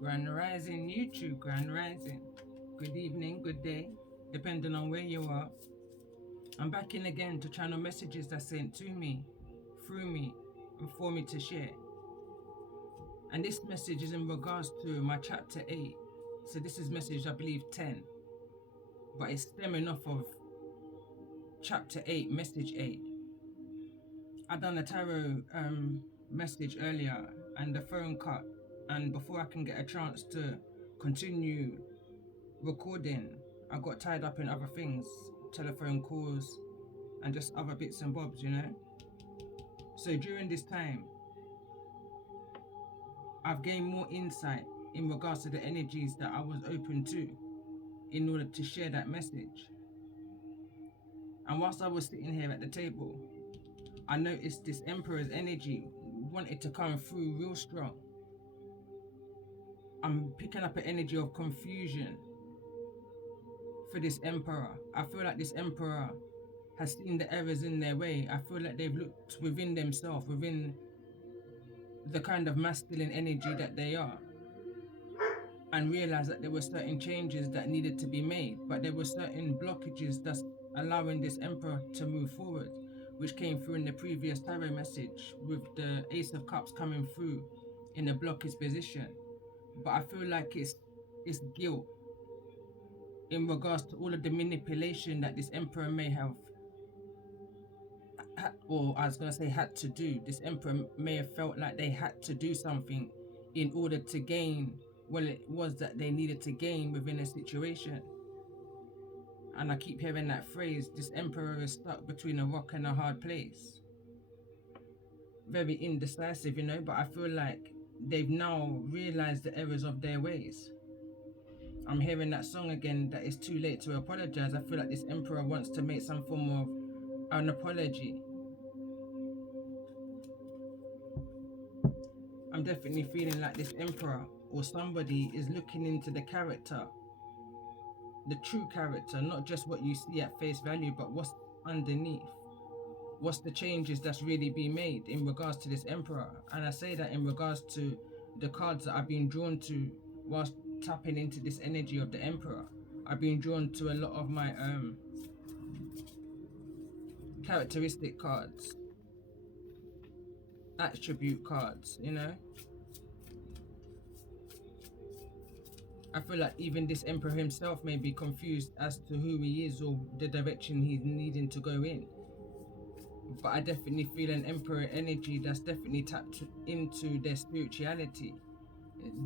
Grand Rising YouTube, Grand Rising. Good evening, good day, depending on where you are. I'm back in again to channel messages that's sent to me, through me, and for me to share. And this message is in regards to my chapter 8. So this is message, I believe, 10. But it's stemming off of chapter 8, message 8. I done a tarot message earlier and the phone cut. And before I can get a chance to continue recording, I got tied up in other things, telephone calls and just other bits and bobs, you know. So during this time, I've gained more insight in regards to the energies that I was open to in order to share that message. And whilst I was sitting here at the table, I noticed this Emperor's energy wanted to come through real strong. I'm picking up an energy of confusion for this Emperor. I feel like this Emperor has seen the errors in their way. I feel like they've looked within themselves, within the kind of masculine energy that they are, and realized that there were certain changes that needed to be made, but there were certain blockages that's allowing this Emperor to move forward, which came through in the previous tarot message with the Ace of Cups coming through in a blockage position. But I feel like it's guilt in regards to all of the manipulation that this Emperor may have or I was going to say had to do. This Emperor may have felt like they had to do something in order to gain what it was that they needed to gain within a situation. And I keep hearing that phrase, this Emperor is stuck between a rock and a hard place. Very indecisive, you know, but I feel like they've now realized the errors of their ways. I'm hearing that song again, that it's too late to apologize. I feel like this Emperor wants to make some form of an apology. I'm definitely feeling like this Emperor or somebody is looking into the character, the true character, not just what you see at face value, but what's underneath. What's the changes that's really being made in regards to this Emperor? And I say that in regards to the cards that I've been drawn to whilst tapping into this energy of the Emperor. I've been drawn to a lot of my characteristic cards, attribute cards, you know. I feel like even this Emperor himself may be confused as to who he is or the direction he's needing to go in. But I definitely feel an Emperor energy that's definitely tapped into their spirituality.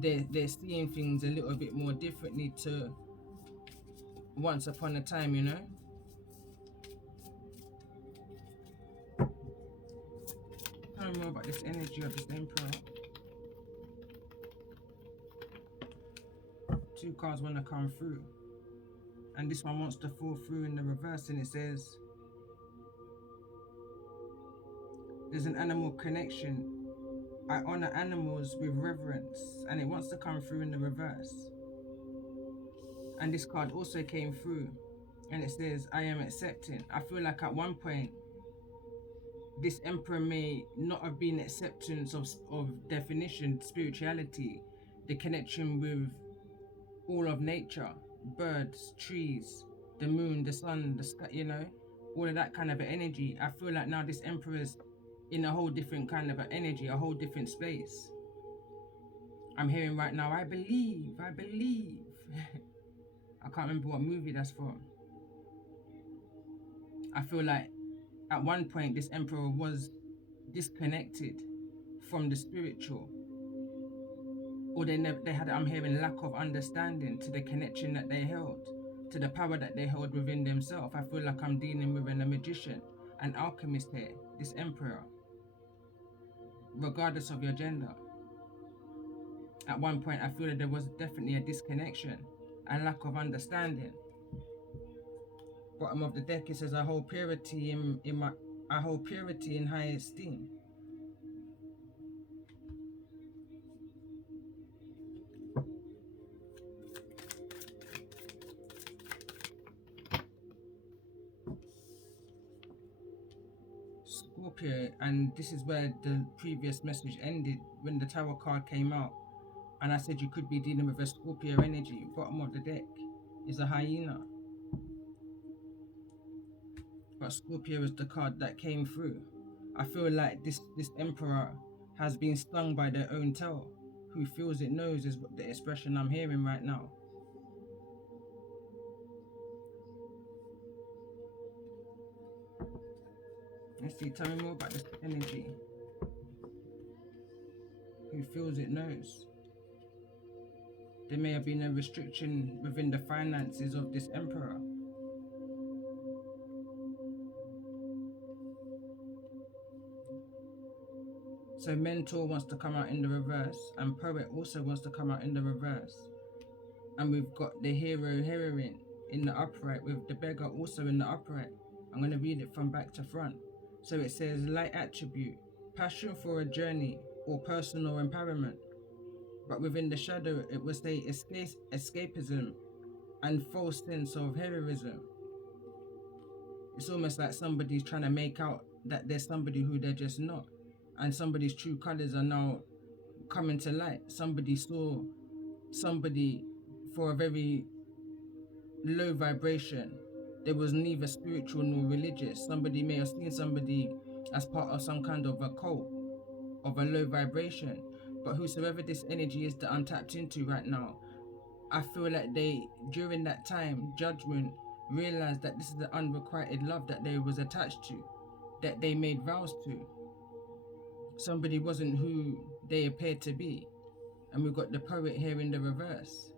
They're seeing things a little bit more differently to once upon a time, you know. Tell me more about this energy of this Emperor. Two cards want to come through, and this one wants to fall through in the reverse, and it says there's an animal connection. I honor animals with reverence, and it wants to come through in the reverse. And this card also came through, and it says I am accepting. I feel like at one point this Emperor may not have been acceptance of definition, spirituality, the connection with all of nature, birds, trees, the moon, the sun, the sky, you know, all of that kind of energy. I feel like now this Emperor is in a whole different kind of energy, a whole different space. I'm hearing right now, I believe. I can't remember what movie that's from. I feel like at one point this Emperor was disconnected from the spiritual, or they had, I'm hearing, lack of understanding to the connection that they held, to the power that they held within themselves. I feel like I'm dealing with a magician, an alchemist here, this Emperor, regardless of your gender. At one point I feel that there was definitely a disconnection, a lack of understanding. Bottom of the deck, it says I hold purity I hold purity in high esteem. Scorpio, and this is where the previous message ended when the Tower card came out. And I said you could be dealing with a Scorpio energy. Bottom of the deck is a hyena. But Scorpio is the card that came through. I feel like this emperor has been stung by their own tail. Who feels it knows is what the expression I'm hearing right now. Let's see, tell me more about this energy. Who feels it knows. There may have been a restriction within the finances of this emperor. So mentor wants to come out in the reverse, and poet also wants to come out in the reverse. And we've got the hero, heroine in the upright, with the beggar also in the upright. I'm going to read it from back to front. So it says, light attribute, passion for a journey or personal empowerment. But within the shadow, it will say escapism and false sense of heroism. It's almost like somebody's trying to make out that there's somebody who they're just not. And somebody's true colors are now coming to light. Somebody saw somebody for a very low vibration. There was neither spiritual nor religious. Somebody may have seen somebody as part of some kind of a cult of a low vibration. But whosoever this energy is that I'm tapped into right now, I feel like they, during that time, judgment, realized that this is the unrequited love that they was attached to, that they made vows to. Somebody wasn't who they appeared to be. And we've got the poet here in the reverse.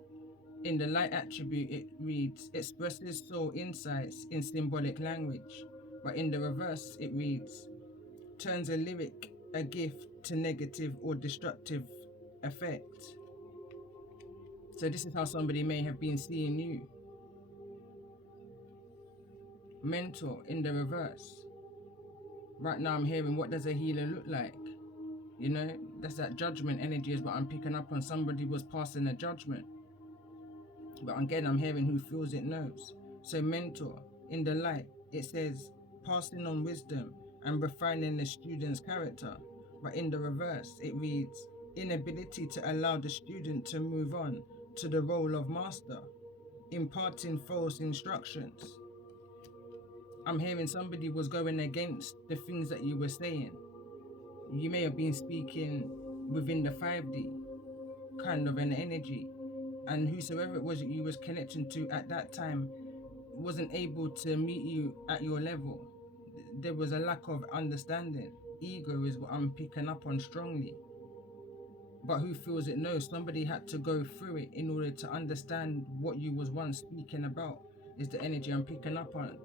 In the light attribute, it reads, expresses soul insights in symbolic language. But in the reverse, it reads, turns a lyric, a gift, to negative or destructive effect. So this is how somebody may have been seeing you. Mentor in the reverse. Right now I'm hearing, what does a healer look like? You know, that's that judgment energy is what I'm picking up on. Somebody was passing a judgment. But again, I'm hearing who feels it knows. So mentor, in the light, it says passing on wisdom and refining the student's character. But in the reverse, it reads inability to allow the student to move on to the role of master, imparting false instructions. I'm hearing somebody was going against the things that you were saying. You may have been speaking within the 5D kind of an energy, and whosoever it was that you was connecting to at that time wasn't able to meet you at your level. There was a lack of understanding. Ego is what I'm picking up on strongly. But who feels it knows. Somebody had to go through it in order to understand what you was once speaking about, is the energy I'm picking up on.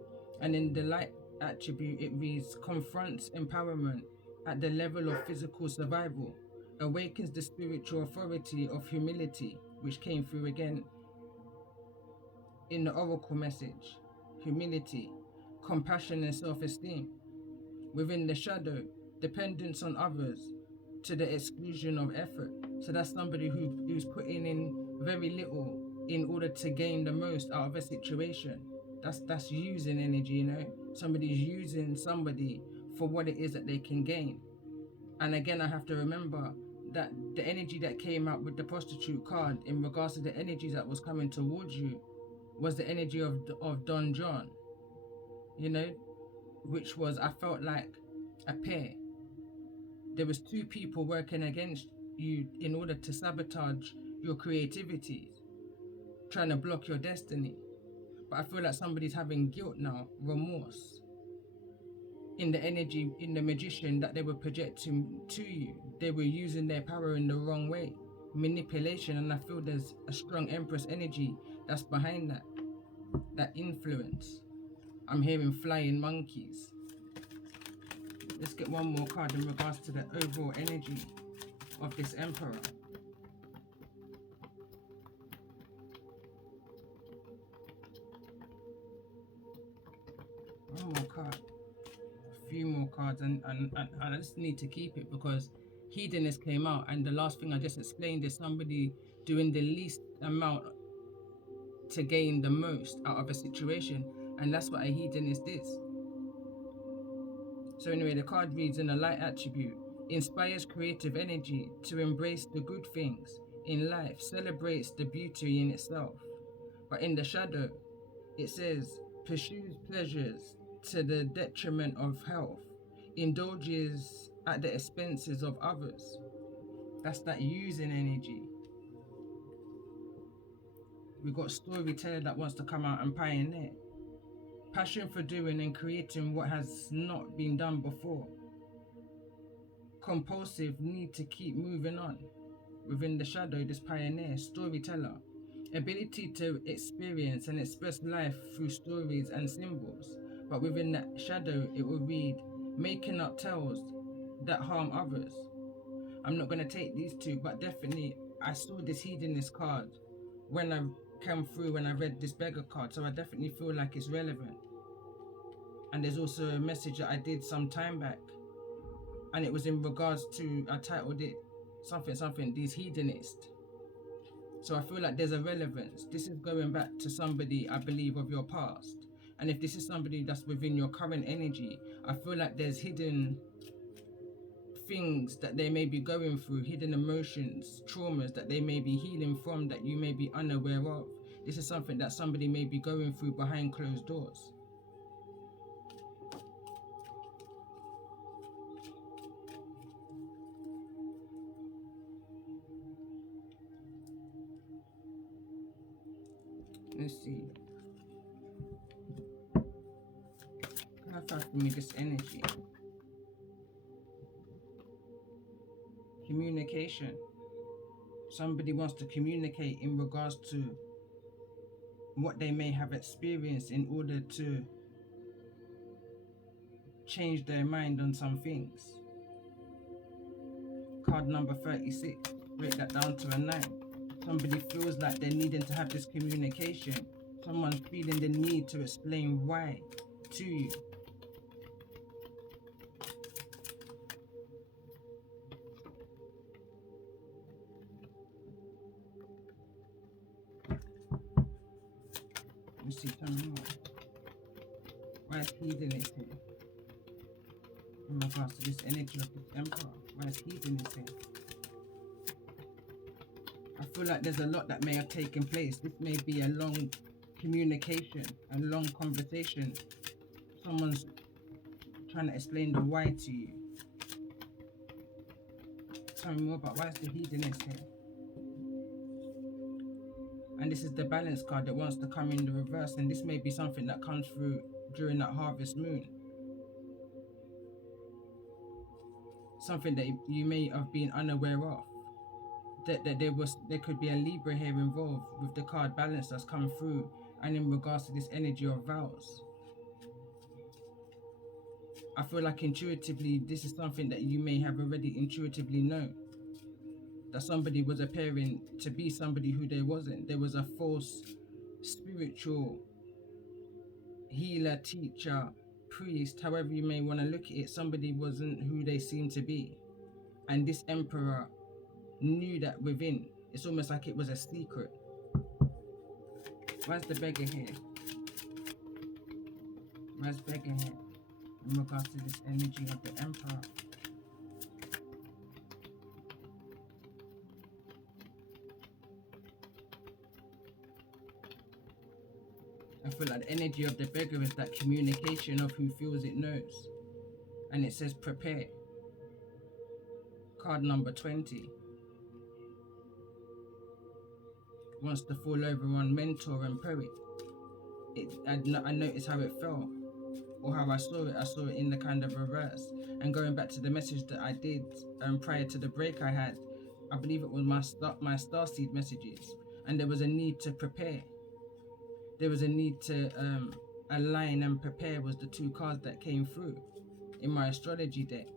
And in the light attribute, it reads confronts empowerment at the level of physical survival, awakens the spiritual authority of humility, which came through again in the oracle message. Humility, compassion and self-esteem. Within the shadow, dependence on others to the exclusion of effort. So that's somebody who's putting in very little in order to gain the most out of a situation. That's using energy, you know. Somebody's using somebody for what it is that they can gain. And again, I have to remember that the energy that came out with the prostitute card in regards to the energies that was coming towards you was the energy of Don John, you know, which was, I felt like a pair. There was two people working against you in order to sabotage your creativity, trying to block your destiny. But I feel like somebody's having guilt now, remorse, in the energy, in the magician that they were projecting to you. They were using their power in the wrong way, manipulation, and I feel there's a strong Empress energy that's behind that influence. I'm hearing flying monkeys. Let's get one more card in regards to the overall energy of this Emperor. One more card. A few more cards, and I just need to keep it because Hedonist came out, and the last thing I just explained is somebody doing the least amount to gain the most out of a situation, and that's what a hedonist is. So anyway, the card reads in a light attribute, inspires creative energy to embrace the good things, in life celebrates the beauty in itself, but in the shadow, it says, pursues pleasures to the detriment of health, indulges at the expenses of others. That's that using energy. We got storyteller that wants to come out and pioneer. Passion for doing and creating what has not been done before. Compulsive need to keep moving on. Within the shadow, this pioneer, storyteller. Ability to experience and express life through stories and symbols. But within that shadow, it will read, making up tales that harm others. I'm not going to take these two, but definitely I saw this hedonist card when I came through when I read this beggar card, so I definitely feel like it's relevant. And there's also a message that I did some time back, and it was in regards to, I titled it something, these hedonists. So I feel like there's a relevance. This is going back to somebody, I believe, of your past. And if this is somebody that's within your current energy, I feel like there's hidden things that they may be going through, hidden emotions, traumas that they may be healing from that you may be unaware of. This is something that somebody may be going through behind closed doors. Let's see. Clarify for me this energy. Communication. Somebody wants to communicate in regards to what they may have experienced in order to change their mind on some things. Card number 36, break that down to a 9. Somebody feels like they're needing to have this communication. Someone's feeling the need to explain why to you. Let's see, tell me more. Why is heathenist here? In regards to this energy of this emperor, why is heathenist here? I feel like there's a lot that may have taken place. This may be a long communication, a long conversation. Someone's trying to explain the why to you. Tell me more about why is the hedonist here. And this is the balance card that wants to come in the reverse, and this may be something that comes through during that harvest moon. Something that you may have been unaware of. That there could be a Libra here involved with the card balance that's come through, and in regards to this energy of vows. I feel like intuitively this is something that you may have already intuitively known. That somebody was appearing to be somebody who they wasn't. There was a false spiritual healer, teacher, priest, however you may want to look at it. Somebody wasn't who they seemed to be. And this emperor knew that within. It's almost like it was a secret. Where's the beggar here? Where's beggar here? In regards to this energy of the emperor. I feel like the energy of the beggar is that communication of who feels it knows. And it says prepare. Card number 20. Wants to fall over on mentor and poet. I noticed how it fell. Or how I saw it in the kind of reverse. And going back to the message that I did prior to the break I had, I believe it was my starseed messages. And there was a need to prepare. There was a need to align and prepare was the two cards that came through in my astrology deck.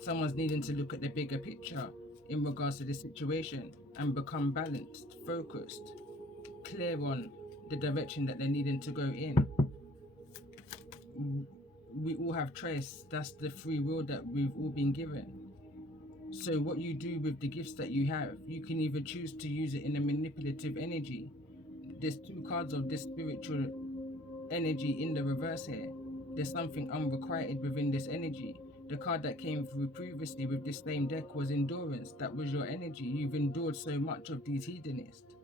Someone's needing to look at the bigger picture in regards to the situation and become balanced, focused, clear on the direction that they're needing to go in. We all have choice. That's the free will that we've all been given. So what you do with the gifts that you have, you can either choose to use it in a manipulative energy. There's two cards of this spiritual energy in the reverse here. There's something unrequited within this energy. The card that came through previously with this same deck was endurance. That was your energy. You've endured so much of these hedonists.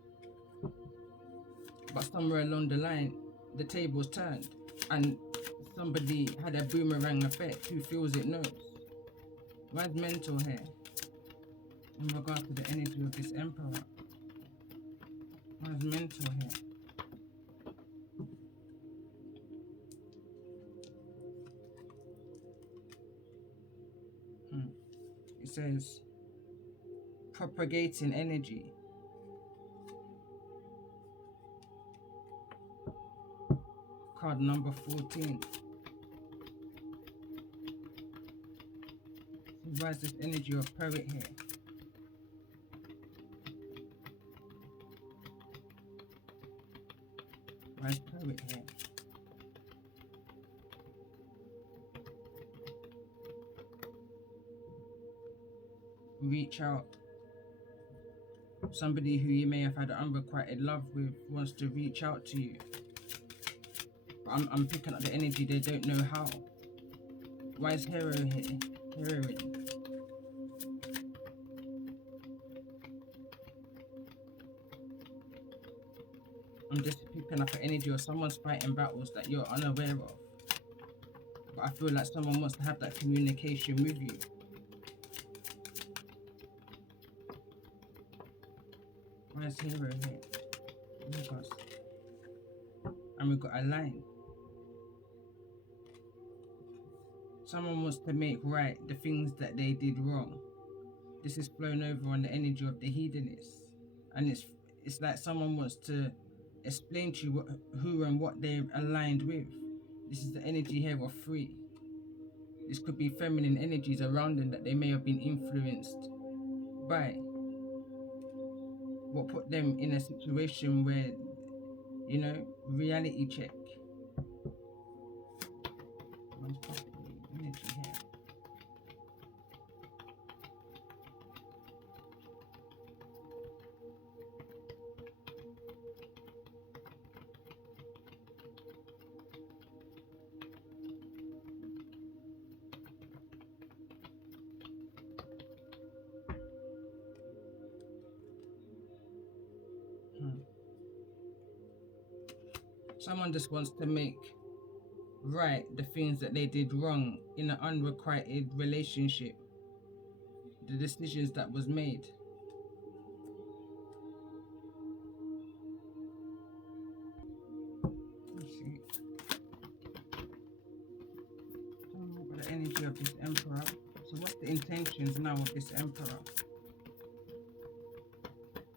But somewhere along the line, the tables turned and somebody had a boomerang effect. Who feels it knows. Where's mental here? In regards to the energy of this emperor. Where's mental here? It says propagating energy. Card number 14. Why is this energy of poet here? Why is poet here? Reach out. Somebody who you may have had unrequited love with wants to reach out to you. I'm picking up the energy, they don't know how. Why is hero here? Heroine. I'm just picking up an energy of someone's fighting battles that you're unaware of. But I feel like someone wants to have that communication with you. Why is hero here? Oh my gosh. And we've got a line. Someone wants to make right the things that they did wrong. This is blown over on the energy of the hedonists. And it's like someone wants to explain to you who and what they're aligned with. This is the energy here of free. This could be feminine energies around them that they may have been influenced by. What put them in a situation where, you know, reality check. Energy here. Someone just wants to make right the things that they did wrong in an unrequited relationship. The decisions that was made. Let's see. The energy of this emperor. So what's the intentions now of this emperor?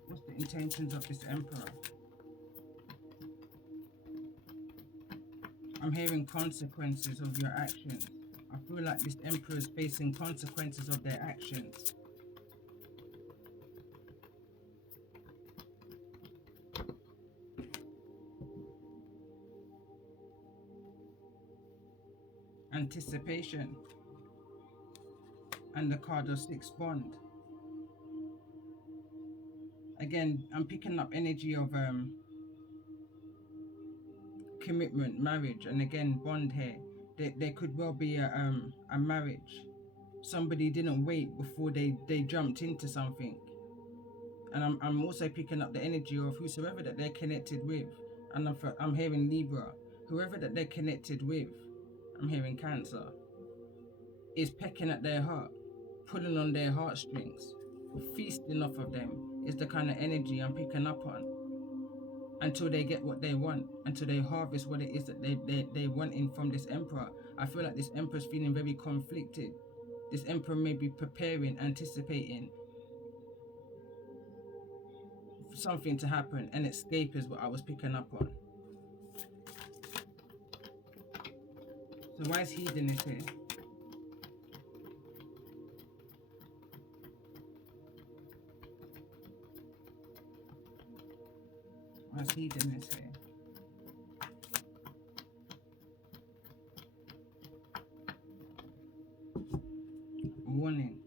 What's the intentions of this emperor? I'm hearing consequences of your actions. I feel like this emperor is facing consequences of their actions. Anticipation. And the card of 6 bond. Again, I'm picking up energy of commitment, marriage, and again bond here. There could well be a marriage. Somebody didn't wait before they jumped into something. And I'm also picking up the energy of whosoever that they're connected with. And I'm hearing Libra. Whoever that they're connected with, I'm hearing Cancer, is pecking at their heart, pulling on their heartstrings, feasting off of them is the kind of energy I'm picking up on. Until they get what they want, until they harvest what it is that they wanting from this emperor. I feel like this emperor's feeling very conflicted. This emperor may be preparing, anticipating something to happen, and escape is what I was picking up on. So why is hedonist here? Why is hedonist here? Warning.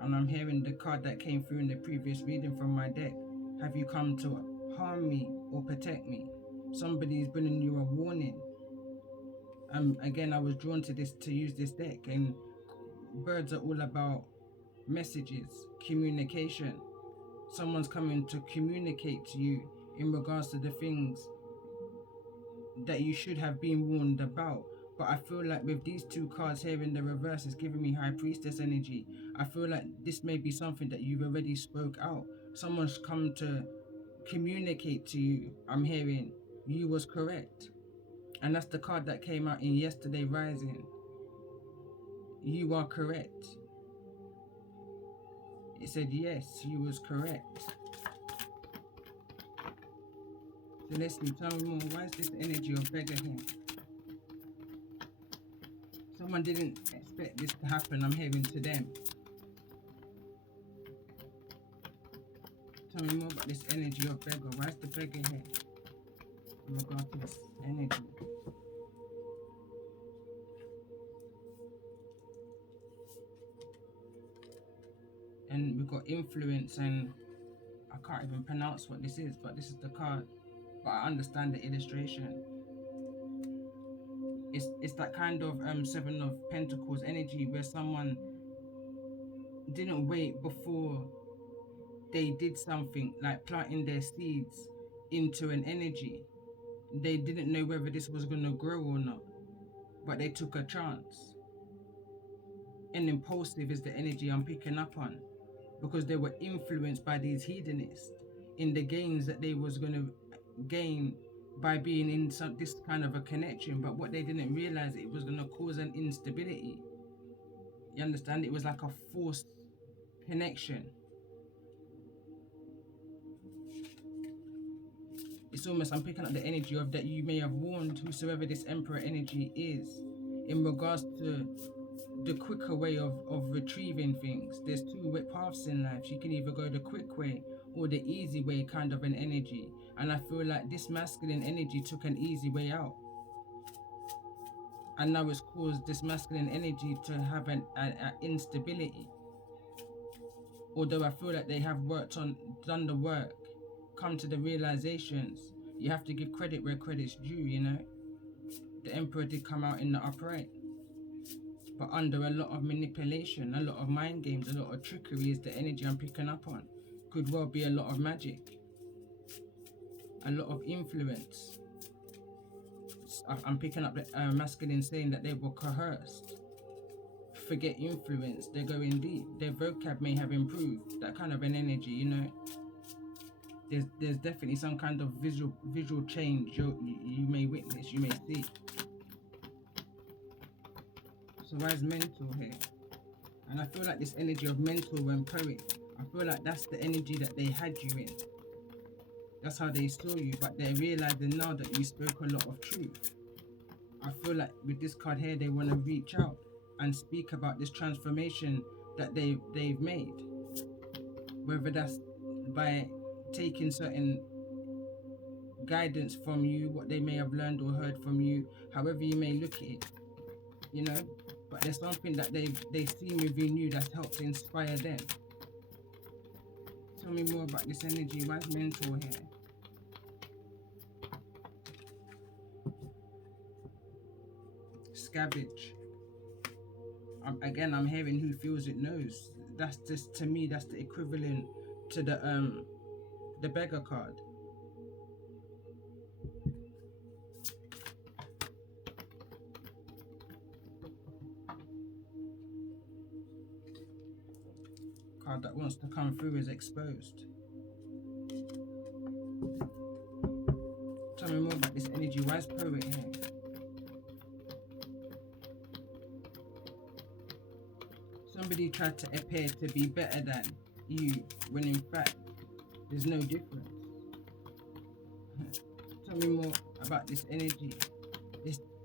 And I'm hearing the card that came through in the previous reading from my deck. Have you come to harm me or protect me? Somebody's bringing you a warning. Again, I was drawn to this, to use this deck, and birds are all about messages, communication. Someone's coming to communicate to you in regards to the things that you should have been warned about. But I feel like with these two cards here in the reverse, it's giving me High Priestess energy. I feel like this may be something that you've already spoke out. Someone's come to communicate to you. I'm hearing you was correct. And that's the card that came out in yesterday rising. You are correct. It said yes, you was correct. So let's see, tell me more. Why is this energy of beggar here? Someone didn't expect this to happen, I'm hearing to them. Tell me more about this energy of beggar. Why is the beggar here? In regard to this energy. And we've got influence, and I can't even pronounce what this is, but this is the card. But I understand the illustration. It's that kind of Seven of Pentacles energy where someone didn't wait before they did something, like planting their seeds into an energy. They didn't know whether this was going to grow or not, but they took a chance. And impulsive is the energy I'm picking up on, because they were influenced by these hedonists in the gains that they was going to gain by being in this kind of a connection. But what they didn't realize, it was going to cause an instability. You understand? It was like a forced connection. It's almost, I'm picking up the energy of that you may have warned whosoever this Emperor energy is in regards to the quicker way of retrieving things. There's two paths in life. You can either go the quick way or the easy way, kind of an energy. And I feel like this masculine energy took an easy way out, and now it's caused this masculine energy to have an instability. Although I feel like they have done the work, come to the realizations. You have to give credit where credit's due, you know. The Emperor did come out in the upright, but under a lot of manipulation, a lot of mind games, a lot of trickery is the energy I'm picking up on. Could well be a lot of magic, a lot of influence. I'm picking up the masculine saying that they were coerced. Forget influence, they're going deep. Their vocab may have improved, that kind of an energy, you know. There's definitely some kind of visual change you may witness, you may see. So why is mental here? And I feel like this energy of mental and poet, I feel like that's the energy that they had you in. That's how they saw you, but they're realizing now that you spoke a lot of truth. I feel like with this card here, they want to reach out and speak about this transformation that they've made. Whether that's by taking certain guidance from you, what they may have learned or heard from you, however you may look at it, you know. But there's something that they've seen within you that's helped inspire them. Tell me more about this energy. Why is mental here? Scabbage. Again, I'm hearing who feels it knows. That's just, to me, that's the equivalent to the beggar card. Card that wants to come through is exposed. Tell me more about this energy. Why is poet here? Somebody tried to appear to be better than you, when in fact there's no difference. Tell me more about this energy.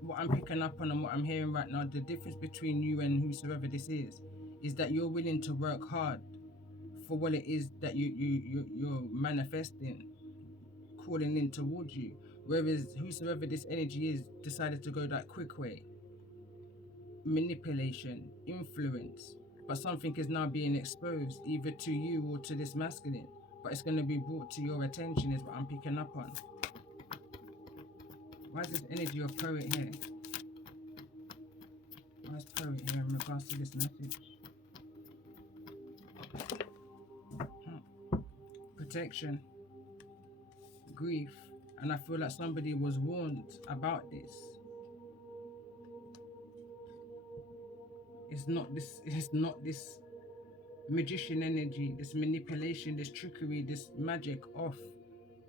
What I'm picking up on and what I'm hearing right now, the difference between you and whosoever this is that you're willing to work hard for what it is that you're manifesting, calling in towards you. Whereas whosoever this energy is decided to go that quick way. Manipulation, influence, but something is now being exposed either to you or to this masculine, but it's going to be brought to your attention is what I'm picking up on. Why is this energy of poet here? Where's Poet here in regards to this message? Protection, grief, and I feel like somebody was warned about this. It's not this magician energy, this manipulation, this trickery, this magic off.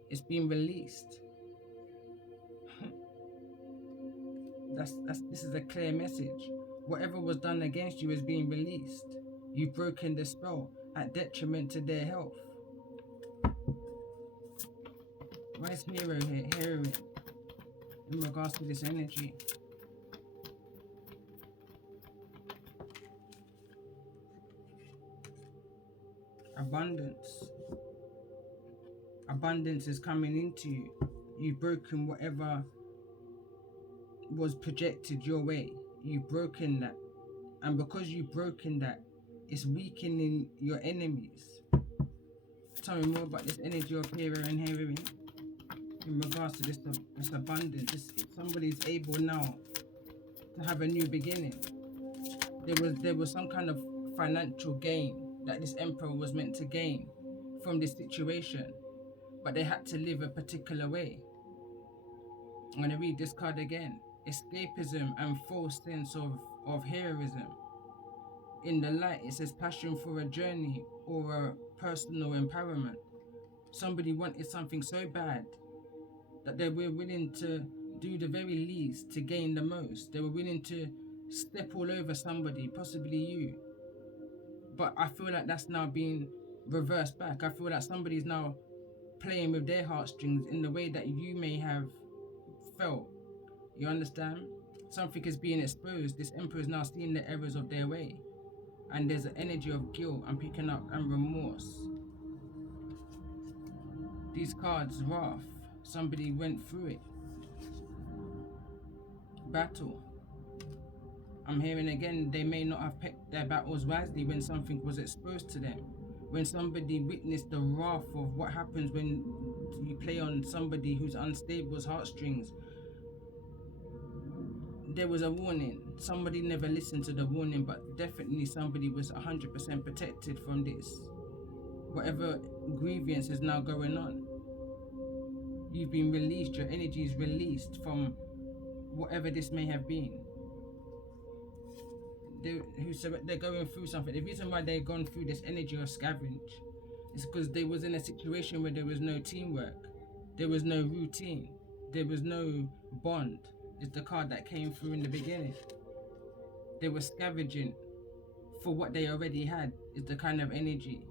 It's being released. This is a clear message. Whatever was done against you is being released. You've broken the spell at detriment to their health. Where's Hero here? Heroine in regards to this energy. Abundance. Abundance is coming into you. You've broken whatever was projected your way. You've broken that. And because you've broken that, it's weakening your enemies. Tell me more about this energy of hero and heroine in regards to this abundance. Somebody's able now to have a new beginning. There was some kind of financial gain that this emperor was meant to gain from this situation, but they had to live a particular way. I'm going to read this card again. Escapism and false sense of heroism. In the light, it says passion for a journey or a personal empowerment. Somebody wanted something so bad that they were willing to do the very least to gain the most. They were willing to step all over somebody, possibly you. But I feel like that's now being reversed back. I feel like somebody's now playing with their heartstrings in the way that you may have felt. You understand? Something is being exposed. This emperor is now seeing the errors of their way. And there's an energy of guilt I'm picking up and remorse. These cards, wrath. Somebody went through it. Battle. I'm hearing again, they may not have picked their battles wisely when something was exposed to them. When somebody witnessed the wrath of what happens when you play on somebody who's unstable's heartstrings. There was a warning. Somebody never listened to the warning, but definitely somebody was 100% protected from this. Whatever grievance is now going on. You've been released, your energy is released from whatever this may have been. They're going through something. The reason why they've gone through this energy of scavenge is because they was in a situation where there was no teamwork, there was no routine, there was no bond. It's the card that came through in the beginning. They were scavenging for what they already had. Is the kind of energy,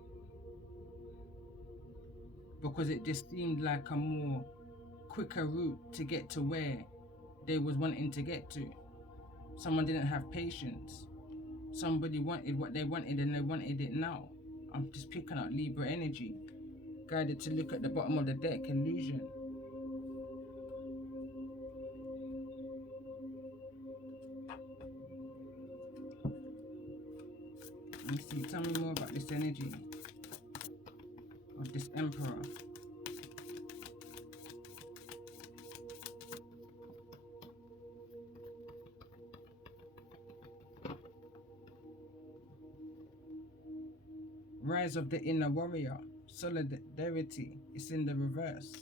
because it just seemed like a more quicker route to get to where they was wanting to get to. Someone didn't have patience. Somebody wanted what they wanted and they wanted it now. I'm just picking up Libra energy. Guided to look at the bottom of the deck, illusion. Let me see, tell me more about this energy of this emperor. Rise of the inner warrior. Solidarity is in the reverse.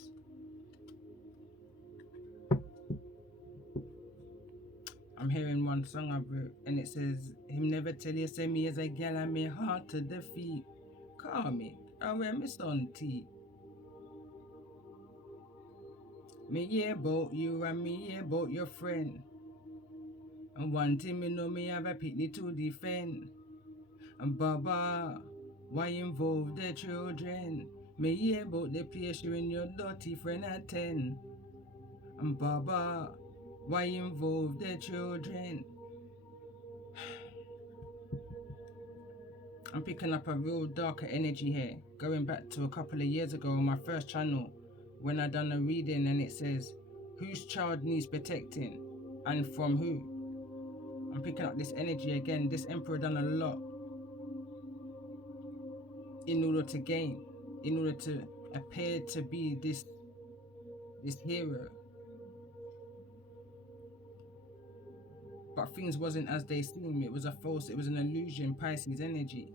I'm hearing one song I wrote and it says, him never tell you say me as a gal and me hard to defeat. Call me, I wear me sun tea. Me hear about you and me hear about your friend. And one thing me know, me have a picnic to defend. And Baba, why involve the children? Me hear about the place you and your dirty friend attend. And Baba, why involve the children? I'm picking up a real darker energy here. Going back to a couple of years ago on my first channel when I done a reading and it says, whose child needs protecting and from who? I'm picking up this energy again. This emperor done a lot in order to gain, in order to appear to be this hero. but things wasn't as they seem. It was a false, it was an illusion. Pisces energy.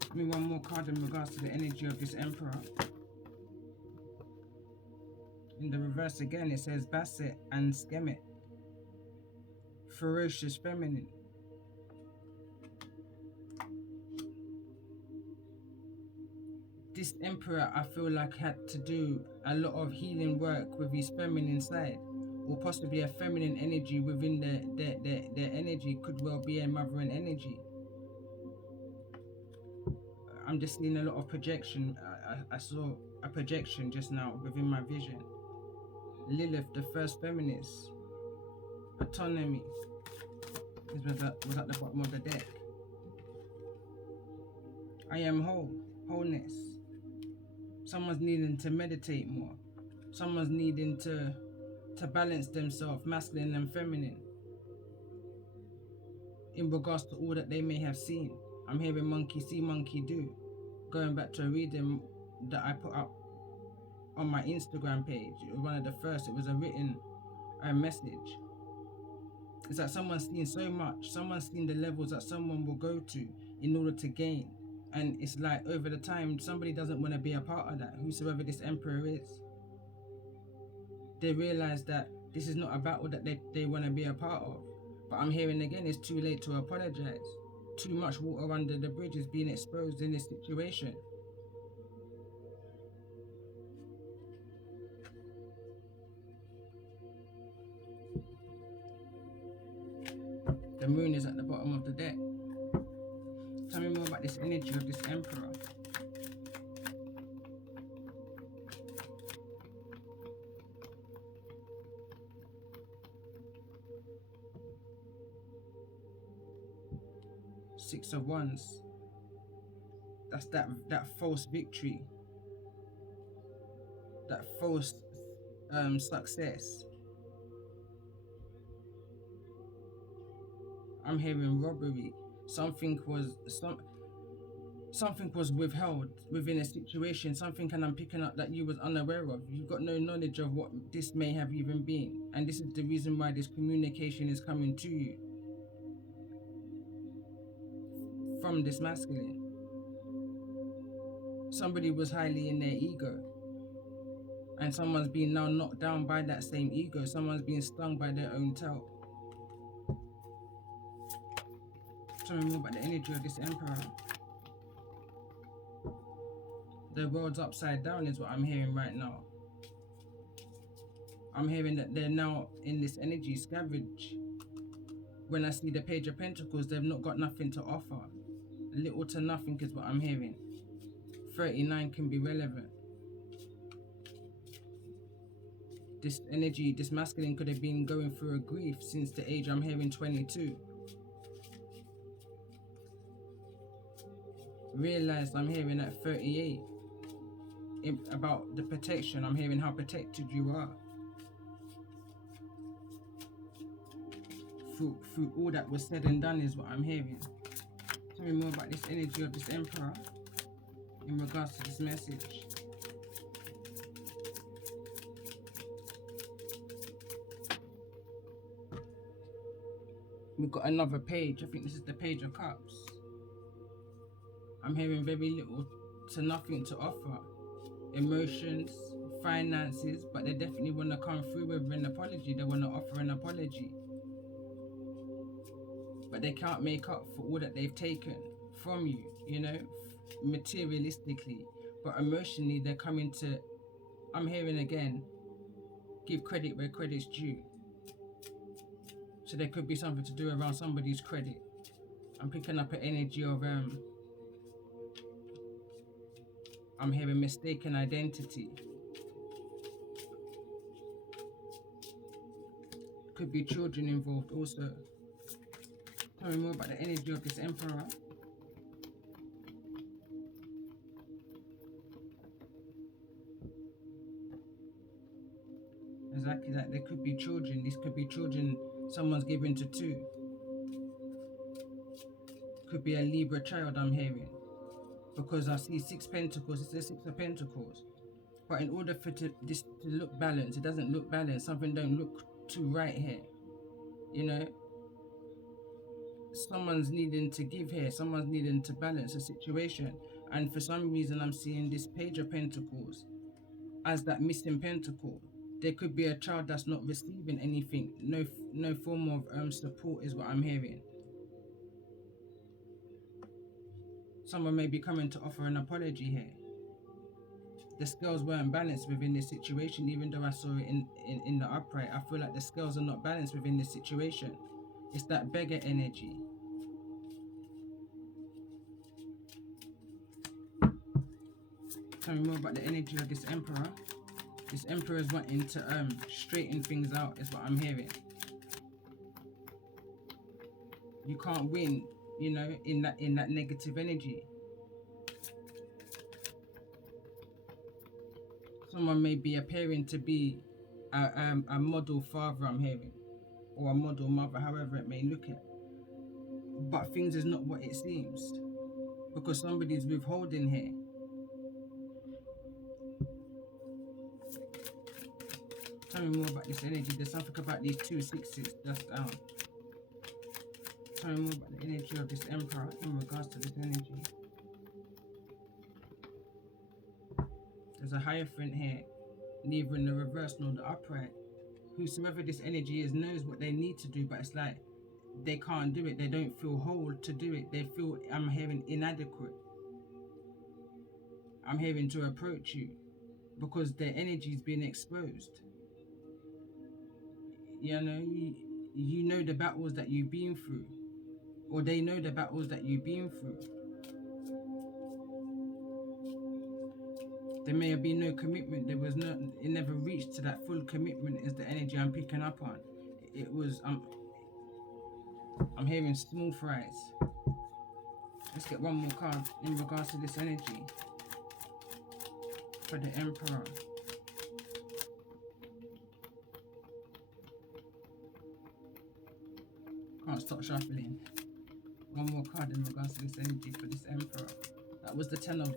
Give me one more card in regards to the energy of this Emperor. In the reverse again, it says Basset and Skemet. Ferocious feminine. This Emperor, I feel like, had to do a lot of healing work with his feminine side, or possibly a feminine energy within their energy. Could well be a mothering energy. I'm just seeing a lot of projection. I saw a projection just now within my vision. Lilith, the first feminist. Autonomy. This was at the bottom of the deck. I am whole. Wholeness. Someone's needing to meditate more. Someone's needing to balance themselves, masculine and feminine, in regards to all that they may have seen. I'm hearing monkey see, monkey do. Going back to a reading that I put up on my Instagram page. It was one of the first. It was a written message. It's that someone's seen so much. Someone's seen the levels that someone will go to in order to gain. And it's like over the time, somebody doesn't want to be a part of that, whosoever this Emperor is. They realize that this is not a battle that they want to be a part of. But I'm hearing again, it's too late to apologize. Too much water under the bridge is being exposed in this situation. The moon is at the bottom of the deck. Tell me more about this energy of this Emperor. Six of Wands. That's that false victory. That false success. I'm hearing robbery. Something was withheld within a situation. Something, and I'm picking up that you was unaware of. You've got no knowledge of what this may have even been, and this is the reason why this communication is coming to you from this masculine. Somebody was highly in their ego, and someone's being now knocked down by that same ego. Someone's being stung by their own tail. Tell me more about the energy of this Emperor. The world's upside down is what I'm hearing right now. I'm hearing that they're now in this energy scavenge. When I see the Page of Pentacles, they've not got nothing to offer. Little to nothing is what I'm hearing. 39 can be relevant. This energy, this masculine could have been going through a grief since the age I'm hearing 22. Realized I'm hearing at 38 about the protection. I'm hearing how protected you are through all that was said and done is what I'm hearing. Tell me more about this energy of this Emperor in regards to this message. We've got another page. I think this is the Page of Cups. I'm hearing very little to nothing to offer. Emotions, finances, but they definitely want to come through with an apology. They want to offer an apology. But they can't make up for all that they've taken from you, you know, materialistically. But emotionally, they're coming to, I'm hearing again, give credit where credit's due. So there could be something to do around somebody's credit. I'm picking up an energy of, I'm hearing mistaken identity. Could be children involved also. Tell me more about the energy of this Emperor. Exactly that. There could be children. These could be children someone's given to two. Could be a Libra child I'm hearing. Because I see 6 Pentacles. It's the 6 of Pentacles. But in order for this to look balanced, it doesn't look balanced. Something don't look too right here. You know, someone's needing to give here. Someone's needing to balance a situation. And for some reason, I'm seeing this Page of Pentacles as that missing pentacle. There could be a child that's not receiving anything. No form of support is what I'm hearing. Someone may be coming to offer an apology here. The scales weren't balanced within this situation, even though I saw it in the upright. I feel like the scales are not balanced within this situation. It's that beggar energy. Tell me more about the energy of this emperor. This emperor is wanting to straighten things out, is what I'm hearing. You can't win, you know, in that negative energy. Someone may be appearing to be a model father, I'm hearing, or a model mother, however it may look at. But things is not what it seems, because somebody's withholding here. Tell me more about this energy. There's something about these 2 6s that's down. Tell me more about the energy of this emperor in regards to this energy. There's a Hierophant here, neither in the reverse nor the upright. Whosoever this energy is knows what they need to do, but it's like they can't do it. They don't feel whole to do it. They feel, I'm hearing, inadequate. I'm hearing to approach you because their energy is being exposed. You know, you know the battles that you've been through, or they know the battles that you've been through. There may have been no commitment. There was no. It never reached to that full commitment. Is the energy I'm picking up on? It was. I'm hearing small fries. Let's get one more card in regards to this energy for the Emperor. Can't stop shuffling. One more card in regards to this energy for this Emperor. That was the 10 of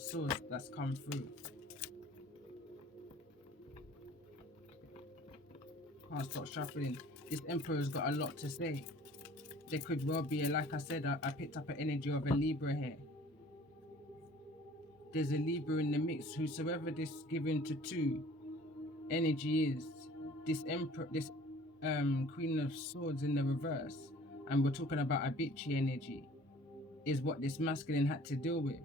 Swords that's come through. Can't stop shuffling. This Emperor's got a lot to say. There could well be, like I said, I picked up an energy of a Libra here. There's a Libra in the mix. Whosoever this given to 2 energy is, this Emperor, this Queen of Swords in the reverse, and we're talking about a bitchy energy, is what this masculine had to deal with.